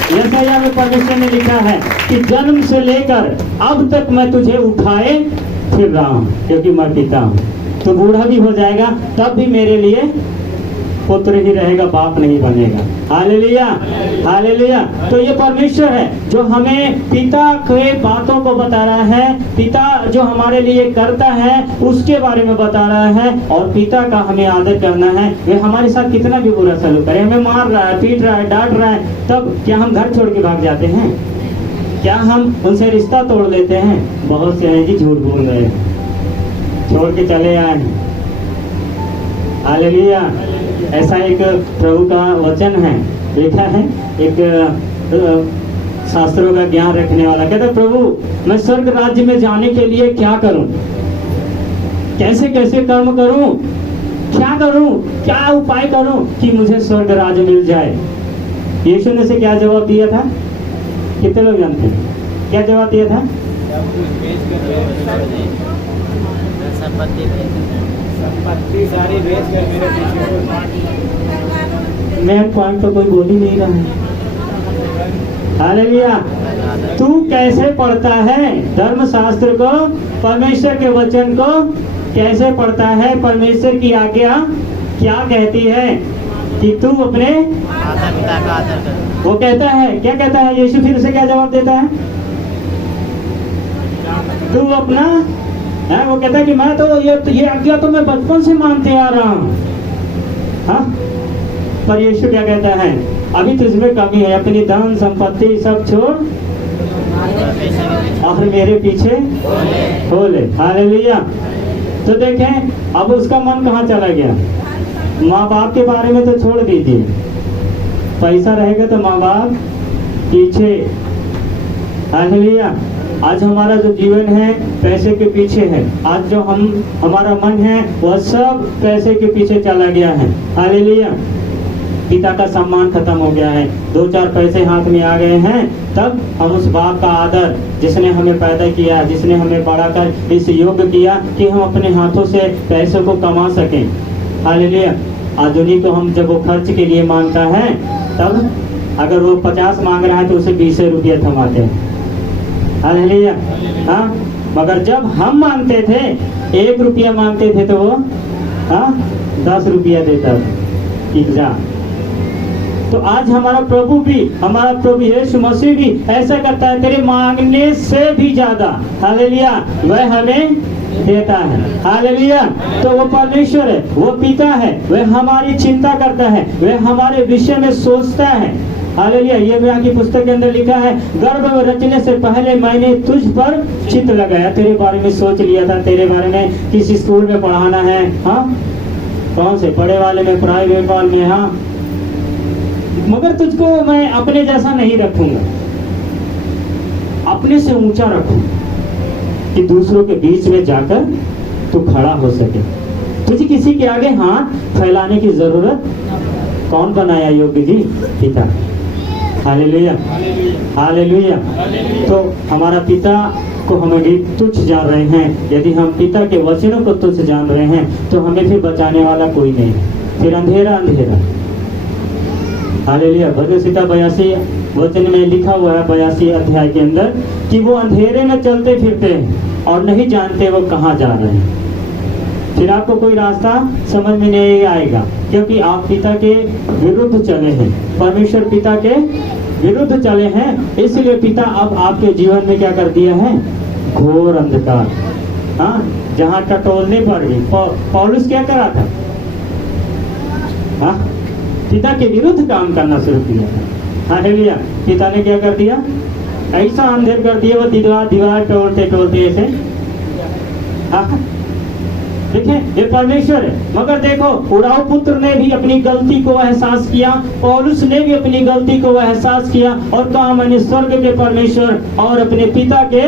यशायाह में परमेश्वर ने लिखा है कि जन्म से लेकर अब तक मैं तुझे उठाए फिर रहा हूँ, क्योंकि मैं पिता हूँ। तो बूढ़ा भी हो जाएगा तब भी मेरे लिए पुत्र ही रहेगा, बाप नहीं बनेगा। हालेलुया। हालेलुया। तो ये परमेश्वर है जो हमें पिता के बातों को बता रहा है, पिता जो हमारे लिए करता है उसके बारे में बता रहा है, और पिता का हमें आदर करना है। वे हमारे साथ कितना भी बुरा सलूक करे, हमें मार रहा है, पीट रहा है, डांट रहा है, तब क्या हम घर छोड़ के भाग जाते हैं? क्या हम उनसे रिश्ता तोड़ लेते हैं? बहुत से हैं जी झूठ बोल रहे हैं, छोड़ के चले आए। हालेलुया। ऐसा एक प्रभु का वचन है, देखा है, एक शास्त्रों का ज्ञान रखने वाला कहता, प्रभु मैं स्वर्ग राज्य में जाने के लिए क्या करूं? कैसे कैसे कर्म करूं, क्या करूं, क्या उपाय करूं कि मुझे स्वर्ग राज्य मिल जाए। यीशु ने से क्या जवाब दिया था? कितने लोग जानते हैं क्या जवाब दिया था? संपत्ति सारी बेच कर मेरे पीछे। मेन पॉइंट तो कोई बोल ही नहीं रहा है। हालेलुया। तू कैसे पढ़ता है धर्म शास्त्र को, परमेश्वर के वचन को कैसे पढ़ता है? परमेश्वर की आज्ञा क्या कहती है कि तू अपने माता पिता का आदर कर। वो कहता है, क्या कहता है यीशु? फिर से क्या जवाब देता है? तू अपना है, वो कहता है कि मैं तो ये आज्ञा तो मैं बचपन से मानते आ रहा हूँ। हाँ, पर यीशु क्या कहता है? अभी तुझमें कमी है, अपनी धन संपत्ति सब छोड़ और मेरे पीछे हो ले। हालेलुया। तो देखें, अब उसका मन कहाँ चला गया? माँ बाप के बारे में तो छोड़ दीजिए, पैसा रहेगा तो माँ बाप पीछे। हालेलुया। आज हमारा जो जीवन है पैसे के पीछे है। आज जो हमारा मन है वह सब पैसे के पीछे चला गया है। हालेलुया। पिता का सम्मान खत्म हो गया है। 2-4 पैसे हाथ में आ गए हैं, तब हम उस बाप का आदर, जिसने हमें पैदा किया, जिसने हमें बड़ा कर इस योग्य किया कि हम अपने हाथों से पैसों को कमा सकें। हालेलुया। आधुनिक को हम जब वो खर्च के लिए मांगता है, तब अगर वो 50 मांग रहा है तो उसे 20 रुपये थमाते हैं। हालेलुया। हाँ, मगर जब हम मांगते थे 1 रुपया मांगते थे तो वो 10 रुपया देता था कि जा। तो आज हमारा प्रभु यीशु मसीह भी ऐसा करता है, तेरे मांगने से भी ज्यादा हालेलुया वह हमें देता है। हालेलुया। तो वो परमेश्वर है, वो पिता है, वह हमारी चिंता करता है, वह हमारे विषय में सोचता है। हालेलुया। यिर्मयाह की पुस्तक के अंदर लिखा है, गर्भ में रचने से पहले मैंने तुझ पर चित्त लगाया, तेरे बारे में सोच लिया था, तेरे बारे में किस स्कूल में पढ़ाना है। हाँ, कौन से बड़े वाले में, प्राइवेट वाले में। हाँ, मगर तुझको मैं अपने जैसा नहीं रखूंगा, अपने से ऊंचा रखूंगा कि दूसरों के बीच में जाकर तू खड़ा हो सके। तुझे किसी के आगे हाथ फैलाने की जरूरत कौन बनाया योग्य जी? पिता। हालेलुया। हालेलुया। तो हमारा पिता को हम भी तुच्छ जान रहे हैं। यदि हम पिता के वचनों को तुच्छ जान रहे हैं तो हमें फिर बचाने वाला कोई नहीं, फिर अंधेरा अंधेरा। हालेलुया। भजन संहिता 82 वचन में लिखा हुआ है, 82 अध्याय के अंदर, कि वो अंधेरे में चलते फिरते हैं और नहीं जानते वो कहाँ जा रहे हैं। फिर आपको कोई रास्ता समझ में नहीं आएगा, क्योंकि आप पिता के विरुद्ध चले हैं, परमेश्वर पिता के विरुद्ध चले हैं। इसलिए पिता अब आपके जीवन में क्या कर दिया है? घोर अंधकार। हाँ, जहाँ टटोलने पड़ गई। पौलुस क्या करा था? हाँ, पिता के विरुद्ध काम करना शुरू किया था। हालेलुया। पिता ने क्या कर दिया? ऐसा अंधेर कर दिया, वो दीवार टोलते टोलते ऐसे। हाँ, देखिए ये परमेश्वर है। मगर देखो, उड़ाऊ पुत्र ने भी अपनी गलती को एहसास किया, पौलुस ने भी अपनी गलती को एहसास किया और कहा, मैंने स्वर्ग के परमेश्वर और अपने पिता के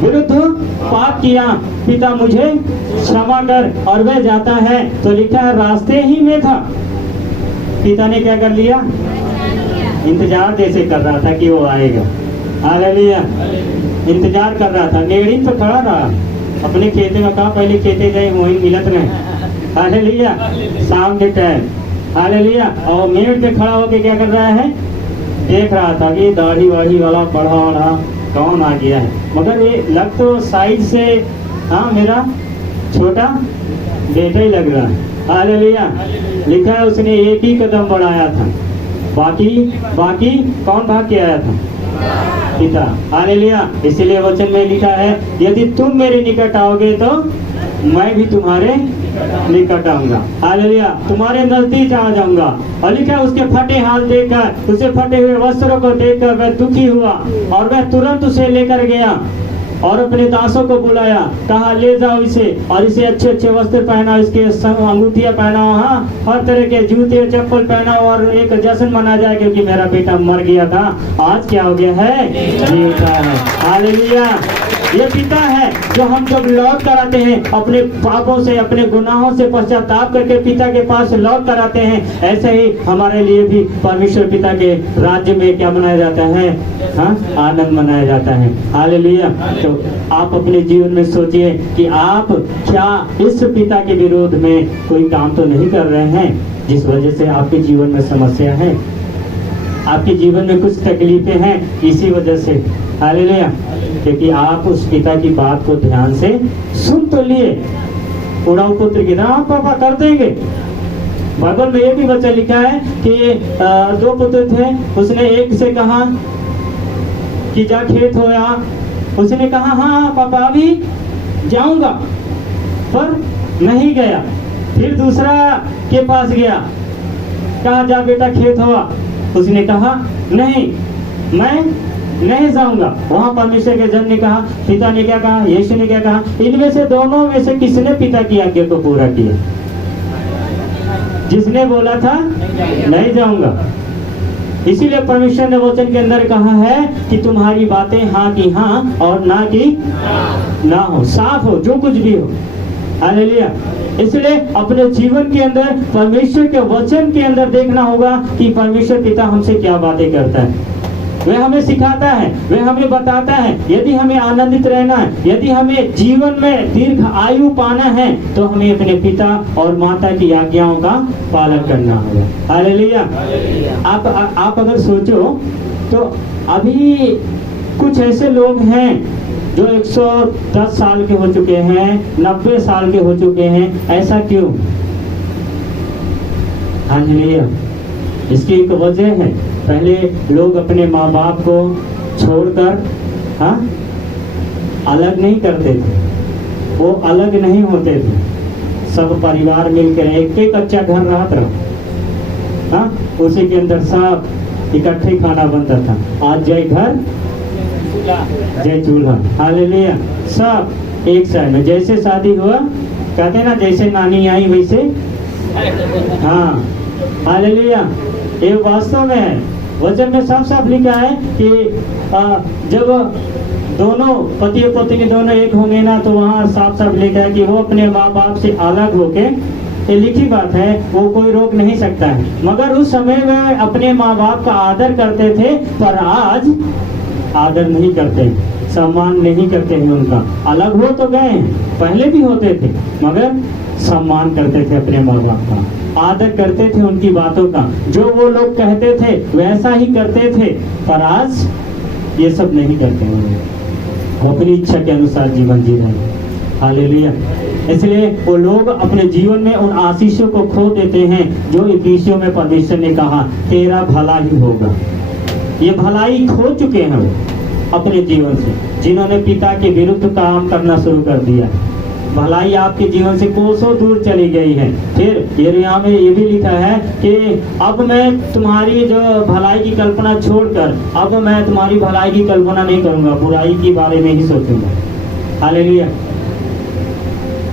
विरुद्ध पाप किया, पिता मुझे क्षमा कर। और वह जाता है तो लिखा है, रास्ते ही में था। पिता ने क्या कर लिया? इंतजार जैसे कर रहा था कि वो आएगा। हालेलुया। इंतजार कर रहा था, नेड़ी तो खड़ा रहा अपने खेते में। कहा पहले खेते गए वहीं मिलत में। हालेलुया। शाम के टाइम। हालेलुया। और मेड़ पे खड़ा होके क्या कर रहा है? देख रहा था कि दाढ़ी वाढ़ी वाला बड़ा बड़ा कौन आ गया है। मगर ये लग तो साइज से हाँ मेरा छोटा बेटा ही लग रहा है। हालेलुया। लिखा है उसने एक ही कदम बढ़ाया था, बाकी कौन भाग के आया था? पिता। हालेलुया। इसीलिए वचन में लिखा है, यदि तुम मेरे निकट आओगे तो मैं भी तुम्हारे निकट आऊंगा। हालेलुया। तुम्हारे नजदीक आ जाऊंगा। और लिखा है, उसके फटे हाल देखकर, उसे फटे हुए वस्त्रों को देखकर वह दुखी हुआ और वह तुरंत उसे लेकर गया और अपने दासों को बुलाया, कहा ले जाओ इसे और इसे अच्छे अच्छे वस्त्र पहनाओ, इसके संग अंगूठियां पहनाओ, हाँ हर तरह के जूते चप्पल पहनाओ और एक जश्न मना जाए, क्योंकि मेरा बेटा मर गया था, आज क्या हो गया है? जी उठा है। हालेलुया। ये पिता है जो हम जब लौट कर आते हैं अपने पापों से, अपने गुनाहों से पश्चाताप करके पिता के पास लौट कर आते हैं, ऐसे ही हमारे लिए भी परमेश्वर पिता के राज्य में क्या मनाया जाता है? हाँ, आनंद मनाया जाता है। हालेलुया। तो आप अपने जीवन में सोचिए कि आप क्या इस पिता के विरोध में कोई काम तो नहीं कर रहे हैं जिस वजह से आपके जीवन में समस्या है, आपके जीवन में कुछ तकलीफें हैं इसी वजह से। हालेलुया। क्योंकि आप उस पिता की बात को ध्यान से सुन तो लिए। उड़ाऊ पुत्र की तरह पापा कर देंगे। बाइबल में ये भी वचन लिखा है कि दो पुत्र थे, उसने एक से कहा कि जा खेत होया, उसने कहा हाँ पापा अभी जाऊंगा, पर नहीं गया। फिर दूसरा के पास गया, कहा जा बेटा खेत हुआ, उसने कहा नहीं मैं नहीं जाऊंगा। वहां परमेश्वर के जन ने कहा, पिता ने क्या कहा, यीशु ने क्या कहा, इनमें से दोनों में से किसने पिता की आज्ञा को पूरा किया? जिसने बोला था नहीं जाऊंगा। इसीलिए परमेश्वर ने वचन के अंदर कहा है कि तुम्हारी बातें हाँ की हाँ और ना की ना हो, साफ हो, जो कुछ भी हो। हालेलुया। इसलिए अपने जीवन के अंदर परमेश्वर के वचन के अंदर देखना होगा कि परमेश्वर पिता हमसे क्या बातें करता है। वह हमें सिखाता है, वह हमें बताता है। यदि हमें आनंदित रहना है, यदि हमें जीवन में दीर्घ आयु पाना है, तो हमें अपने पिता और माता की आज्ञाओं का पालन करना होगा। हालेलुया। आप अगर सोचो तो अभी कुछ ऐसे लोग हैं जो 110 साल के हो चुके हैं, 90 साल के हो चुके हैं। ऐसा क्यों? हालेलुया। इसकी एक वजह है, पहले लोग अपने माँ बाप को छोड़कर हाँ अलग नहीं करते थे, वो अलग नहीं होते थे, सब परिवार मिलकर एक एक अच्छा घर रहा था। हाँ, उसी के अंदर सब इकट्ठे खाना बनता था। आज जय घर जय चूल्हा। हालेलुया। सब एक साथ में, जैसे शादी हुआ कहते ना जैसे नानी आई वैसे। हाँ, हालेलुया। ये वास्तव में है, वचन में साफ साफ लिखा है कि जब दोनों पति और पत्नी दोनों एक होंगे ना, तो वहाँ साफ साफ लिखा है कि वो अपने माँ बाप से अलग होके, ये लिखी बात है, वो कोई रोक नहीं सकता है। मगर उस समय में अपने माँ बाप का आदर करते थे, पर आज आदर नहीं करते, सम्मान नहीं करते हैं उनका। अलग हो तो गए, पहले भी होते थे, मगर सम्मान करते थे अपने माँ बाप का, आदर करते थे उनकी बातों का, जो वो लोग कहते थे वैसा ही करते थे। पर आज ये सब नहीं करते हैं, वो अपनी इच्छा के अनुसार जीवन जी रहे हैं। हालेलुया। इसलिए वो लोग अपने जीवन में उन आशीषों को खो देते हैं जो इफिसियों में परमेश्वर ने कहा तेरा भला ही होगा। ये भलाई खो चुके हैं वो अपने जीवन से, जिन्होंने पिता के विरुद्ध काम करना शुरू कर दिया। भलाई आपके जीवन से कोसों दूर चली गई है। फिर यिर्मयाह में ये भी लिखा है कि अब मैं तुम्हारी जो भलाई की कल्पना छोड़कर अब मैं तुम्हारी भलाई की कल्पना नहीं करूंगा, बुराई के बारे में ही सोचूंगा। हालेलुया।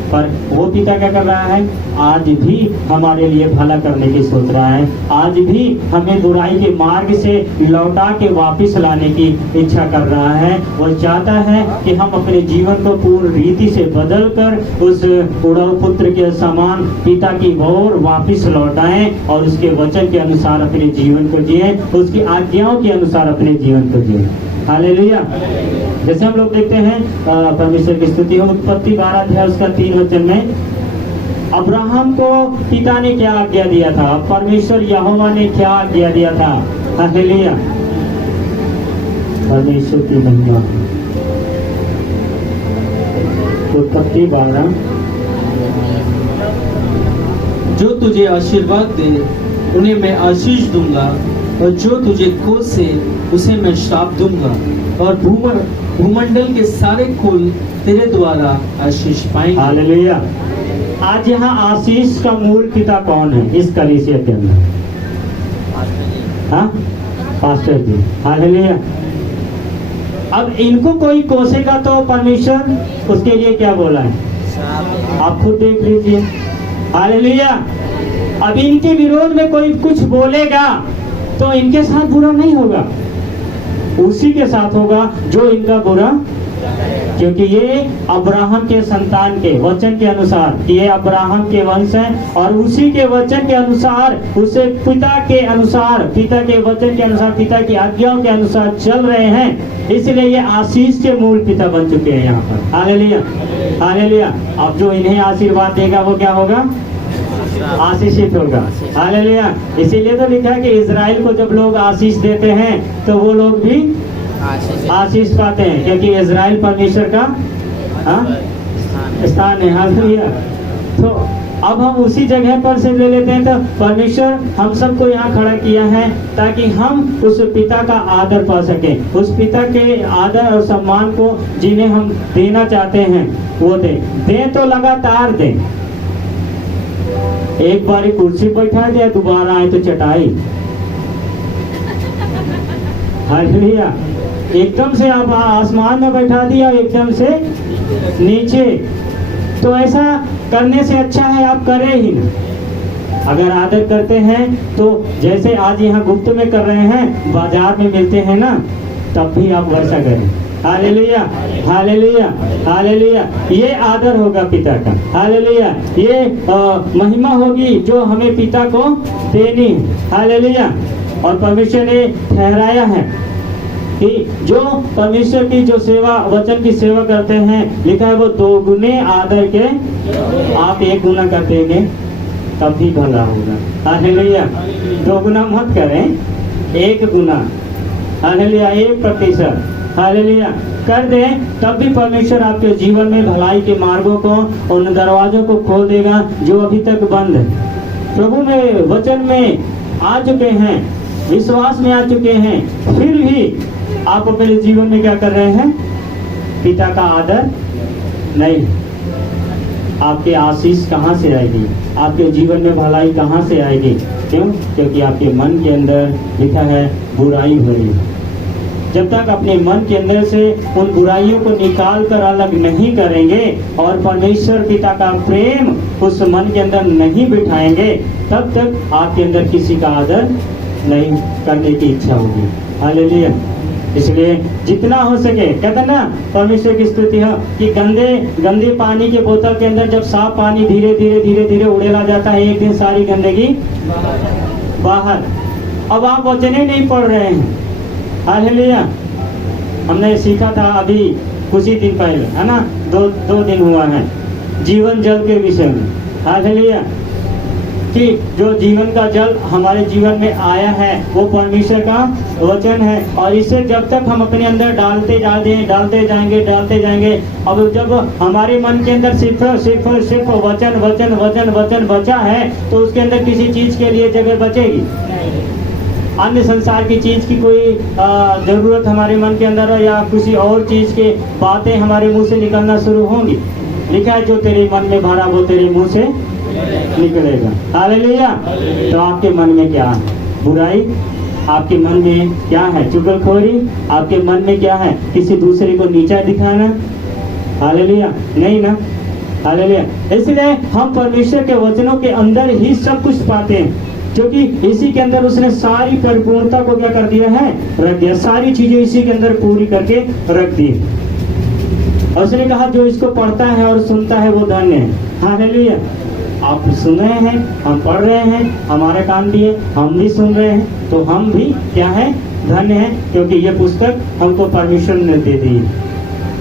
पर वो पिता क्या कर रहा है? आज भी हमारे लिए भला करने की सोच रहा है, आज भी हमें बुराई के मार्ग से लौटा के वापस लाने की इच्छा कर रहा है। वो चाहता है कि हम अपने जीवन को पूर्ण रीति से बदलकर उस उड़ाऊ पुत्र के समान पिता की ओर वापस लौटाएं और उसके वचन के अनुसार अपने जीवन को जिए, उसकी आज्ञाओं के अनुसार अपने जीवन को जिए। हालेलुया। जैसे हम लोग देखते हैं परमेश्वर की स्तुति हो उत्पत्ति 12 अध्याय उसका 3 वचन में, अब्राहम को पिता ने क्या आज्ञा दिया था, परमेश्वर यहोवा ने क्या आज्ञा दिया था। हालेलुया। परमेश्वर की महिमा। उत्पत्ति 12, जो तुझे आशीर्वाद दे उन्हें मैं आशीष दूंगा, और जो तुझे कोसे उसे मैं श्राप दूंगा, और भूमंडल के सारे कुल तेरे द्वारा आशीष पाएंगे। हालेलुया। आज यहाँ आशीष का मूल पिता कौन है इस कलीसिया के अंदर? हाँ, पास्टर जी। हालेलुया। अब इनको कोई कोसेगा तो परमेश्वर उसके लिए क्या बोला है, आप खुद देख लीजिए। हालेलुया। अब इनके विरोध में कोई कुछ बोलेगा तो इनके साथ बुरा नहीं होगा, उसी के साथ होगा जो इनका बुरा क्योंकि ये अब्राहम के संतान के वचन के अनुसार, ये अब्राहम के वंश हैं और उसी के वचन के अनुसार, उसे पिता के अनुसार, पिता के वचन के अनुसार, पिता की आज्ञाओं के अनुसार चल रहे हैं, इसलिए ये आशीष के मूल पिता बन चुके हैं यहाँ पर। Hallelujah, hallelujah. अब जो इन्हें आशीर्वाद देगा वो क्या होगा? आशीषित होगा। हालेलुया। इसीलिए तो लिखा है कि इजराइल को जब लोग आशीष देते हैं तो वो लोग भी आशीष पाते हैं, क्योंकि इजराइल परमेश्वर का स्थान है। हालेलुया। तो अब हम उसी जगह पर से ले लेते हैं। तो परमेश्वर हम सबको यहाँ खड़ा किया है ताकि हम उस पिता का आदर पा सकें, उस पिता के आदर और सम्मान को जिन्हें हम देना चाहते हैं वो दें तो लगातार दें। एक बार कुर्सी बैठा दिया, दोबारा आए तो चटाई। हालेलुया। एकदम से आप आसमान में बैठा दिया, एकदम से नीचे, तो ऐसा करने से अच्छा है आप करें ही नहीं। अगर आदर करते हैं तो जैसे आज यहाँ गुप्त में कर रहे हैं, बाजार में मिलते हैं ना, तब भी आप वैसा करें। Hallelujah, hallelujah, hallelujah. ये आदर होगा पिता का। हालेलुया। ये महिमा होगी जो हमें पिता को देनी। हालेलुया। और परमेश्वर ने ठहराया है कि जो परमेश्वर की जो सेवा, वचन की सेवा करते हैं, लिखा है वो 2 गुने आदर के आप 1 गुना कर देंगे तब भी भला होगा। हालेलुया। 2 गुना मत करें, 1 गुना। हालेलुया। 1%। हालेलुया कर दें तब भी परमेश्वर आपके जीवन में भलाई के मार्गों को, उन दरवाजों को खोल देगा जो अभी तक बंद है। प्रभु में, वचन में आ चुके हैं, विश्वास में आ चुके हैं, फिर भी आप अपने जीवन में क्या कर रहे हैं? पिता का आदर नहीं। आपके आशीष कहाँ से आएगी? आपके जीवन में भलाई कहाँ से आएगी? क्यों? क्योंकि आपके मन के अंदर लिखा है बुराई हो रही है। जब तक अपने मन के अंदर से उन बुराइयों को निकाल कर अलग नहीं करेंगे और परमेश्वर पिता का प्रेम उस मन के अंदर नहीं बिठाएंगे, तब तक आपके अंदर किसी का आदर नहीं करने की इच्छा होगी। हालेलुया। इसलिए जितना हो सके, कहते हैं ना, परमेश्वर की स्तुति है कि गंदे पानी के बोतल के अंदर जब साफ पानी धीरे धीरे उड़ेला जाता है, एक दिन सारी गंदगी बाहर। अब आप वचन ही नहीं पढ़ रहे हैं। हालेलुया। हमने सीखा था अभी कुछ ही दिन पहले, है ना, दो दिन हुआ है, जीवन जल के विषय में। हालेलुया। कि जो जीवन का जल हमारे जीवन में आया है वो परमेश्वर का वचन है, और इसे जब तक हम अपने अंदर डालते जाएंगे, अब जब हमारे मन के अंदर सिर्फ वचन बचा है तो उसके अंदर किसी चीज के लिए जगह बचेगी? अन्य संसार की चीज की कोई जरूरत हमारे मन के अंदर है या किसी और चीज के बातें हमारे मुंह से निकलना शुरू होंगी। लिखा है जो तेरे मन में भरा वो तेरे मुंह से निकलेगा। हालेलुया। तो आपके मन में क्या है? बुराई। आपके मन में क्या है? चुगलखोरी। आपके मन में क्या है? किसी दूसरे को नीचा दिखाना। हालेलुया। नहीं ना। हालेलुया। इसलिए हम परमेश्वर के वचनों के अंदर ही सब कुछ पाते हैं, क्योंकि इसी के अंदर उसने सारी परिपूर्णता को क्या कर दिया है? रख दिया। सारी चीजें इसी के अंदर पूरी करके रख दी। और उसने कहा जो इसको पढ़ता है और सुनता है वो धन्य है। हालेलुया। आप सुन रहे हैं, हम पढ़ रहे हैं, हमारे कान भी है, हम भी सुन रहे हैं, तो हम भी क्या है? धन्य है, क्योंकि ये पुस्तक हमको परमेश्वर ने दे दी है।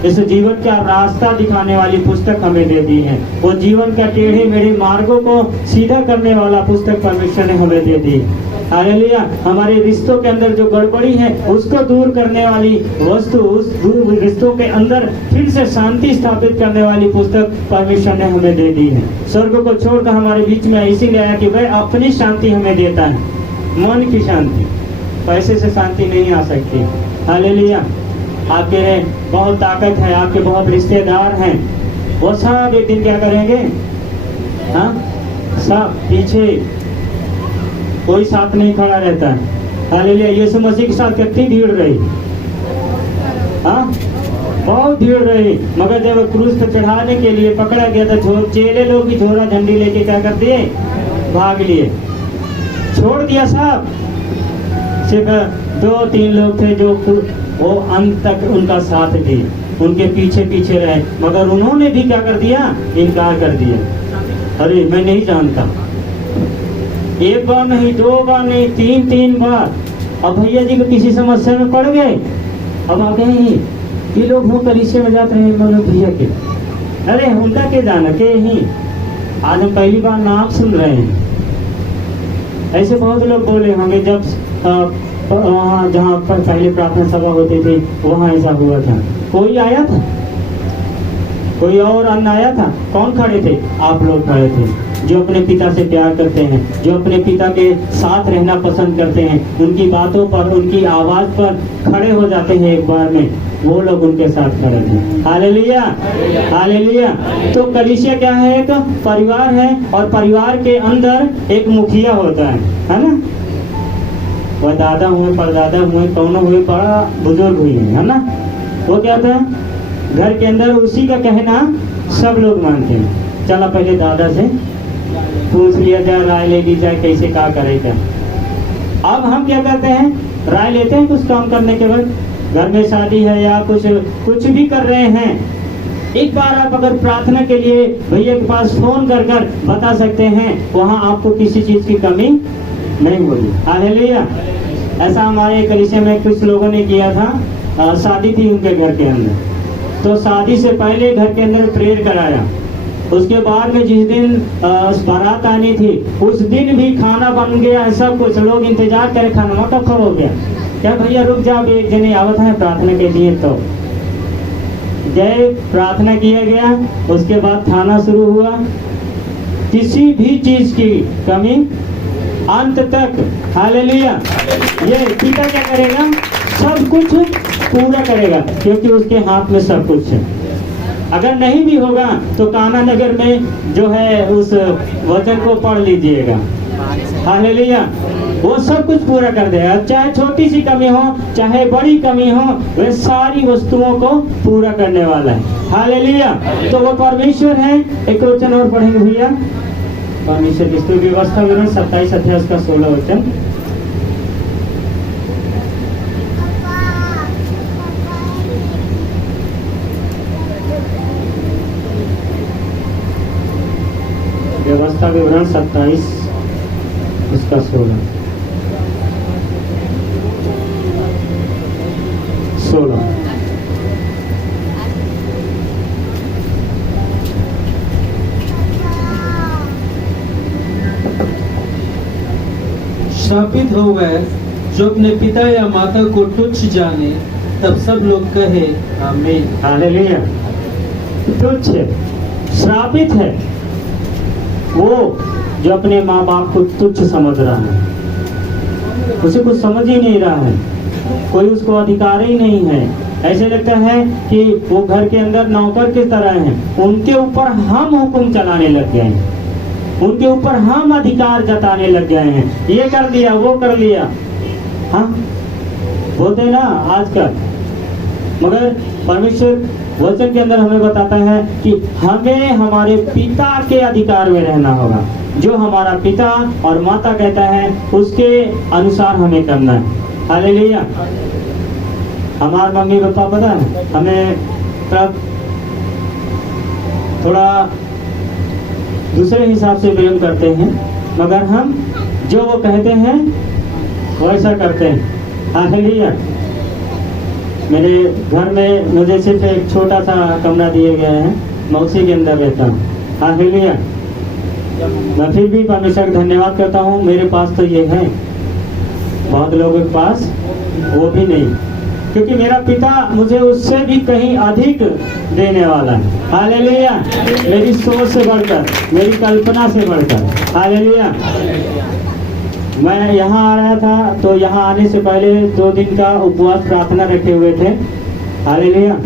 इस जीवन का रास्ता दिखाने वाली पुस्तक हमें दे दी है। वो जीवन का टेढ़े मेढ़े मार्गों को सीधा करने वाला पुस्तक परमेश्वर ने हमें दे दी है। हालेलुया। हमारे रिश्तों के अंदर जो गड़बड़ी है उसको दूर करने वाली वस्तु, उस दूर रिश्तों के अंदर फिर से शांति स्थापित करने वाली पुस्तक परमेश्वर ने हमें दे दी है। स्वर्ग को छोड़कर हमारे बीच में इसीलिए आया कि वह अपनी शांति हमें देता है, मन की शांति। पैसे से शांति नहीं आ सकती। हालेलुया। आपके बहुत ताकत है, आपके बहुत रिश्तेदार हैं, वो सब एक दिन क्या करेंगे? हाँ, सब पीछे, कोई साथ नहीं खड़ा रहता है। हालेलुया। यीशु मसीह के साथ कितनी भीड़ रही? हाँ, बहुत भीड़ रही, मगर जब क्रूस पर चढ़ाने के लिए पकड़ा गया तो चेले लोग भी झोरा झंडी लेके क्या कर दिए? भाग लिए, छोड़ दिया सब। सिर्फ 2-3 लोग थे जो वो अंत तक उनका साथ दिए, उनके पीछे पीछे रहे, मगर उन्होंने भी क्या कर दिया, इनकार कर दिया। अरे मैं नहीं जानता। एक बार नहीं, 2 बार नहीं, 3 बार। अब भैया जी को किसी समस्या में पड़ गए, अब आ गए ही ये लोग वो कलीसिया में जाते हैं दोनों भैया के, अरे उनका के जाना के ही आज हम पहली बार नाम सुन रहे हैं। ऐसे बहुत लोग बोले होंगे जब वहाँ जहाँ पर पहले प्रार्थना सभा होती थी वहाँ ऐसा हुआ था। कोई आया था, कोई और अन्य आया था? कौन खड़े थे? आप लोग खड़े थे, जो अपने पिता से प्यार करते हैं, जो अपने पिता के साथ रहना पसंद करते हैं, उनकी बातों पर, उनकी आवाज पर खड़े हो जाते हैं एक बार में, वो लोग उनके साथ खड़े थे। Hallelujah, hallelujah. तो कलीसिया क्या है? एक परिवार है, और परिवार के अंदर एक मुखिया होता है ना? वह दादा हुए, परदादा हुए, कौन हुए, बड़ा बुजुर्ग हुए, है ना? वो क्या था? घर के अंदर उसी का कहना सब लोग मानते हैं। चला पहले दादा से पूछ लिया जाए, राय ले ली जाए, कैसे क्या करेगा। अब हम क्या करते हैं? राय लेते हैं कुछ काम करने के बाद, घर में शादी है या कुछ भी कर रहे हैं। एक बार आप अगर प्रार्थना के लिए भैया के पास फोन कर कर बता सकते हैं, वहाँ आपको किसी चीज की कमी नहीं होगी। हालेलुया। ऐसा हमारे कलीसिया में कुछ लोगों ने किया था। शादी थी उनके घर के अंदर, तो शादी से पहले घर के अंदर प्रेयर कराया। उसके बाद में जिस दिन बारात आनी थी उस दिन भी खाना बन गया, सब कुछ लोग इंतजार करे, खाना कब हो गया, क्या भैया रुक जाओ, एक जने आवत है प्रार्थना के लिए। तो जय प्रार्थना किया गया, उसके बाद खाना शुरू हुआ। किसी भी चीज की कमी अंत तक, हालेलुया। ये पिता क्या करेगा? सब कुछ पूरा करेगा, क्योंकि उसके हाथ में सब कुछ है। अगर नहीं भी होगा तो कान्हा नगर में जो है उस वचन को पढ़ लीजिएगा। हालेलुया। वो सब कुछ पूरा कर देगा, चाहे छोटी सी कमी हो चाहे बड़ी कमी हो, वे सारी वस्तुओं को पूरा करने वाला है। हालेलुया। तो वो परमेश्वर है। एक वचन और पढ़ेंगे भैया, परमेश्वर की स्तुति। व्यवस्था विवरण 27-28 का 16 वचन। व्यवस्था विवरण 27 उसका 16। श्रापित हो वह जो अपने पिता या माता को तुच्छ जाने, तब सब लोग कहे आमीन। हालेलुया। तुच्छ है, श्रापित है वो जो अपने माँ बाप को तुच्छ समझ रहा है, उसे कुछ समझ ही नहीं रहा है, कोई उसको अधिकार ही नहीं है। ऐसे लगता है कि वो घर के अंदर नौकर की तरह हैं, उनके ऊपर हम हुक्म चलाने लग गए हैं, उनके ऊपर हम अधिकार जताने लग गए हैं, ये कर लिया वो कर लिया। हाँ बोलते ना आजकल, मगर परमेश्वर वचन के अंदर हमें बताता है कि हमें हमारे पिता के अधिकार में रहना होगा। जो हमारा पिता और माता कहता है उसके अनुसार हमें करना है। हालेलुया। हमारे मम्मी पापा पता है हमें तब थोड़ा दूसरे हिसाब से प्रेम करते हैं, मगर हम जो वो कहते हैं वैसा करते हैं। हालेलुया। मेरे घर में मुझे सिर्फ एक छोटा सा कमरा दिया गया है, मैं उसी के अंदर रहता हूँ। हालेलुया। मैं फिर भी परमेश्वर का धन्यवाद करता हूँ, मेरे पास तो ये है, बहुत लोगों के पास वो भी नहीं, क्योंकि मेरा पिता मुझे उससे भी कहीं अधिक देने वाला है। हालेलुया। मेरी सोच से बढ़कर, मेरी कल्पना से बढ़कर। हालेलुया। मैं यहाँ आ रहा था तो यहाँ आने से पहले 2 दिन का उपवास प्रार्थना रखे हुए थे। हालेलुया।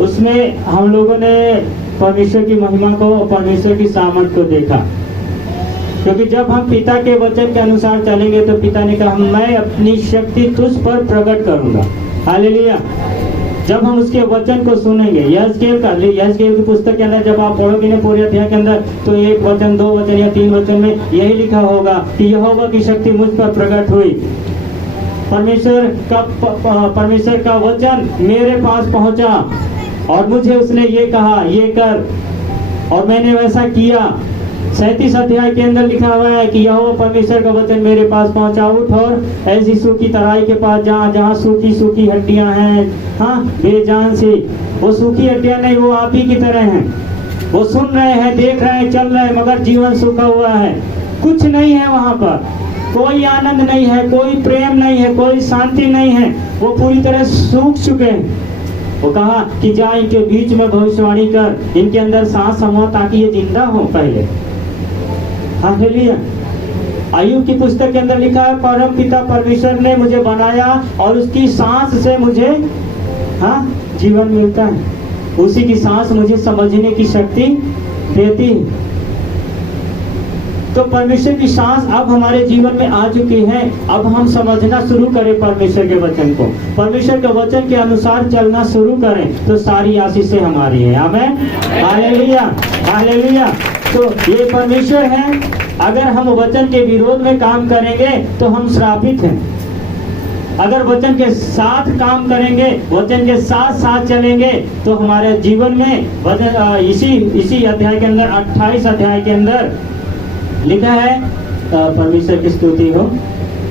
उसमें हम लोगों ने परमेश्वर की महिमा को, परमेश्वर की सामर्थ को देखा, क्योंकि जब हम पिता के वचन के अनुसार चलेंगे तो पिता ने कहा मैं अपनी शक्ति तुझ पर प्रकट करूंगा। हालेलुया। जब हम उसके वचन को सुनेंगे, यहेजकेल की पुस्तक के अंदर जब आप पढ़ोगे ना पूरे अध्याय के अंदर, तो 1 वचन 2 वचन या 3 वचन में यही लिखा होगा कि यहोवा की शक्ति मुझ पर प्रकट हुई। परमेश्वर का वचन मेरे पास पहुंचा और मुझे उसने ये कहा, ये कर, और मैंने वैसा किया। 37 अध्याय के अंदर लिखा हुआ है कि यहोवा परमेश्वर का वचन मेरे पास पहुंचा, उठ और ऐसी सूखी तराई के पास जहाँ जहाँ सूखी सूखी हड्डियां हैं, हाँ, बेजान सी, वो सूखी हड्डियां नहीं, वो आप ही की तरह हैं। वो सुन रहे हैं, देख रहे हैं, चल रहे हैं, मगर जीवन सूखा हुआ है, कुछ नहीं है वहां पर, कोई आनंद नहीं है, कोई प्रेम नहीं है, कोई शांति नहीं है, वो पूरी तरह सूख चुके हैं। वो कहा कि जा इनके बीच में भविष्यवाणी कर, इनके अंदर सांस समो ताकि ये जिंदा हो पहले। हालेलुया। अय्यूब की पुस्तक के अंदर लिखा है, परम पिता परमेश्वर ने मुझे बनाया और उसकी सांस से मुझे, हाँ, जीवन मिलता है। उसी की सांस मुझे समझने की शक्ति देती है। तो परमेश्वर की सांस अब हमारे जीवन में आ चुकी है। अब हम समझना शुरू करें परमेश्वर के वचन को, परमेश्वर के वचन के अनुसार चलना शुरू करें, तो सारी आशीषें हमारी हैं। आमीन, हालेलुया, हालेलुया। तो ये परमेश्वर है। अगर हम वचन के विरोध में काम करेंगे तो हम श्रापित हैं। अगर वचन के साथ काम करेंगे, वचन के साथ साथ चलेंगे, तो हमारे जीवन में वचन, इसी अध्याय के अंदर 28 अध्याय के अंदर लिखा है, परमेश्वर की स्तुति हो।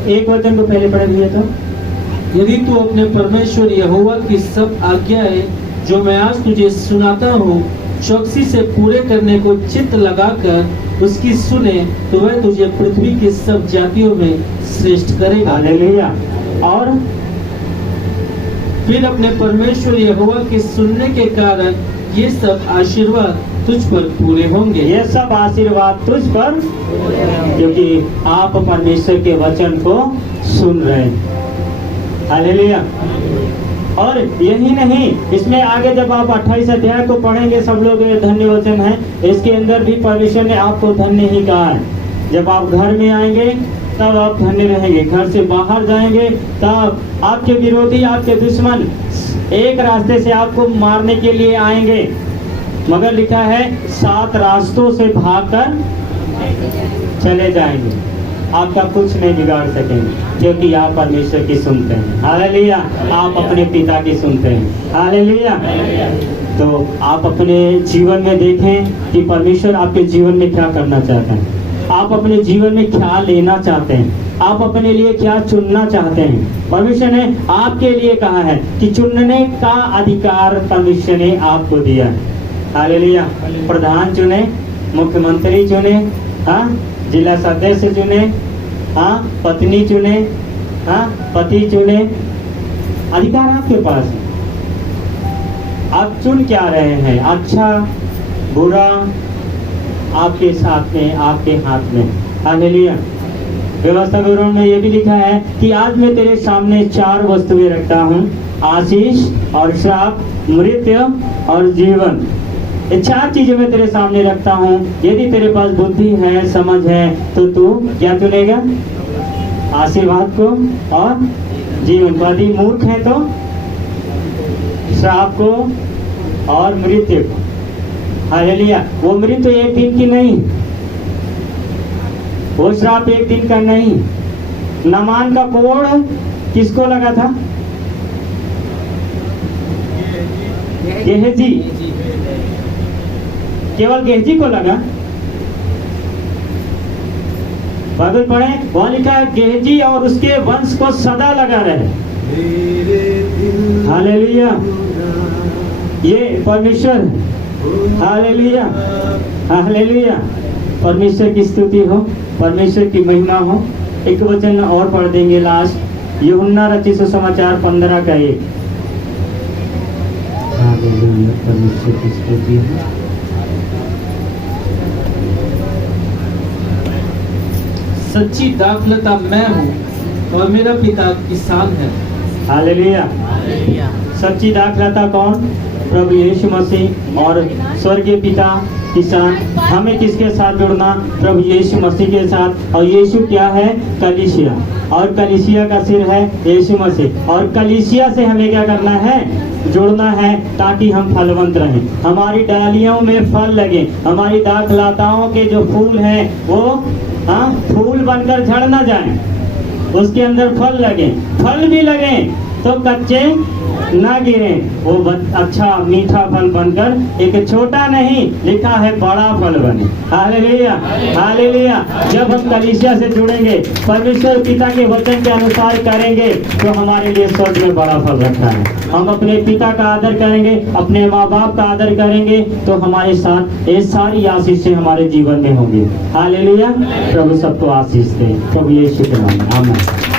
एक वचन को पहले पढ़ लिया तो, यदि तू अपने परमेश्वर यहोवा की सब आज्ञाएं जो मैं आज तुझे सुनाता हूँ चौकसी से पूरे करने को चित्त लगाकर उसकी सुने, तो वह तुझे पृथ्वी की सब जातियों में श्रेष्ठ करेगा। हालेलुया। और फिर अपने परमेश्वर यहोवा के सुनने के कारण ये सब आशीर्वाद तुझ पर पूरे होंगे। ये सब आशीर्वाद तुझ पर, क्योंकि आप परमेश्वर के वचन को सुन रहे हैं। हालेलुया। और यही नहीं, इसमें आगे जब आप 28 अध्याय को पढ़ेंगे, सब लोग, ये धन्य वचन है, इसके अंदर भी परमेश्वर ने आपको धन्य ही कहा है। जब आप घर में आएंगे तब आप धन्य रहेंगे, घर से बाहर जाएंगे तब आपके विरोधी, आपके दुश्मन एक रास्ते से आपको मारने के लिए आएंगे, मगर लिखा है 7 रास्तों से भागकर चले जाएंगे, आपका कुछ नहीं बिगाड़ सकेंगे, क्योंकि आप परमेश्वर की सुनते हैं। हालेलुया। आप अपने पिता की सुनते हैं। हालेलुया। तो आप अपने जीवन में देखें कि परमेश्वर आपके जीवन में क्या करना चाहता है, आप अपने जीवन में क्या लेना चाहते हैं, आप अपने लिए क्या चुनना चाहते हैं। परमेश्वर ने आपके लिए कहा है कि चुनने का अधिकार परमेश्वर ने आपको दिया है। हालेलुया। प्रधान चुने, मुख्यमंत्री चुने, हाँ, जिला सदस्य चुने, हाँ, पत्नी चुने, हाँ, पति चुने, अधिकार आपके पास है। आप चुन क्या रहे हैं, अच्छा बुरा, आपके साथ में, आपके हाथ में। हालेलुया। व्यवस्था विवरण में ये भी लिखा है कि आज मैं तेरे सामने 4 वस्तुएं रखता हूँ, आशीष और श्राप, मृत्यु और जीवन। ये 4 चीजें मैं तेरे सामने रखता हूँ। यदि तेरे पास बुद्धि है, समझ है, तो तू क्या चुनेगा, आशीर्वाद को और जीवन को। यदि मूर्ख है तो श्राप को और मृत्यु को। हालेलुया। वो मृत्यु एक दिन की नहीं, वो श्राप एक दिन का नहीं। नामान का कोड़ किसको लगा था, गेहजी, केवल गेहजी को लगा। बाइबल पढ़े, वहां लिखा है गेहजी और उसके वंश को सदा लगा रहे। हालेलुया। ये परमेश्वर, हालेलुया, हालेलुया। परमेश्वर की स्तुति हो, परमेश्वर की महिमा हो। एक वचन और पढ़ देंगे लास्ट, यूहन्ना रचित सुसमाचार 15 का 1। हालेलुया। परमेश्वर की स्तुति हो। सच्ची दाखलता मैं हूँ और मेरा पिता किसान है। हालेलुया। हालेलुया। सच्ची दाखलता कौन, प्रभु यीशु मसीह और स्वर्गीय पिता किसान। हमें किसके साथ जुड़ना, प्रभु यीशु मसीह के साथ। और यीशु क्या है, कलीसिया, और कलीसिया का सिर है यीशु मसीह। और कलीसिया से हमें क्या करना है, जुड़ना है, ताकि हम फलवंत रहें, हमारी डालियों में फल लगे, हमारी दाखलताओं के जो फूल हैं वो, हाँ, फूल बनकर झड़ ना जाए। उसके अंदर फल लगे, फल भी लगे तो कच्चे ना गिरे, वो अच्छा मीठा फल बनकर एक छोटा नहीं लिखा है बड़ा फल बने। Hallelujah, hallelujah. जब हम कलीसिया से जुड़ेंगे, परमेश्वर पिता के वचन के अनुसार करेंगे तो हमारे लिए स्वर्ग में बड़ा फल रखा है। हम अपने पिता का आदर करेंगे, अपने माँ बाप का आदर करेंगे तो हमारे साथ ये सारी आशीषें हमारे जीवन में होंगी। हालेलुया। प्रभु सबको आशीष दे। प्रभु यीशु के नाम में आमीन।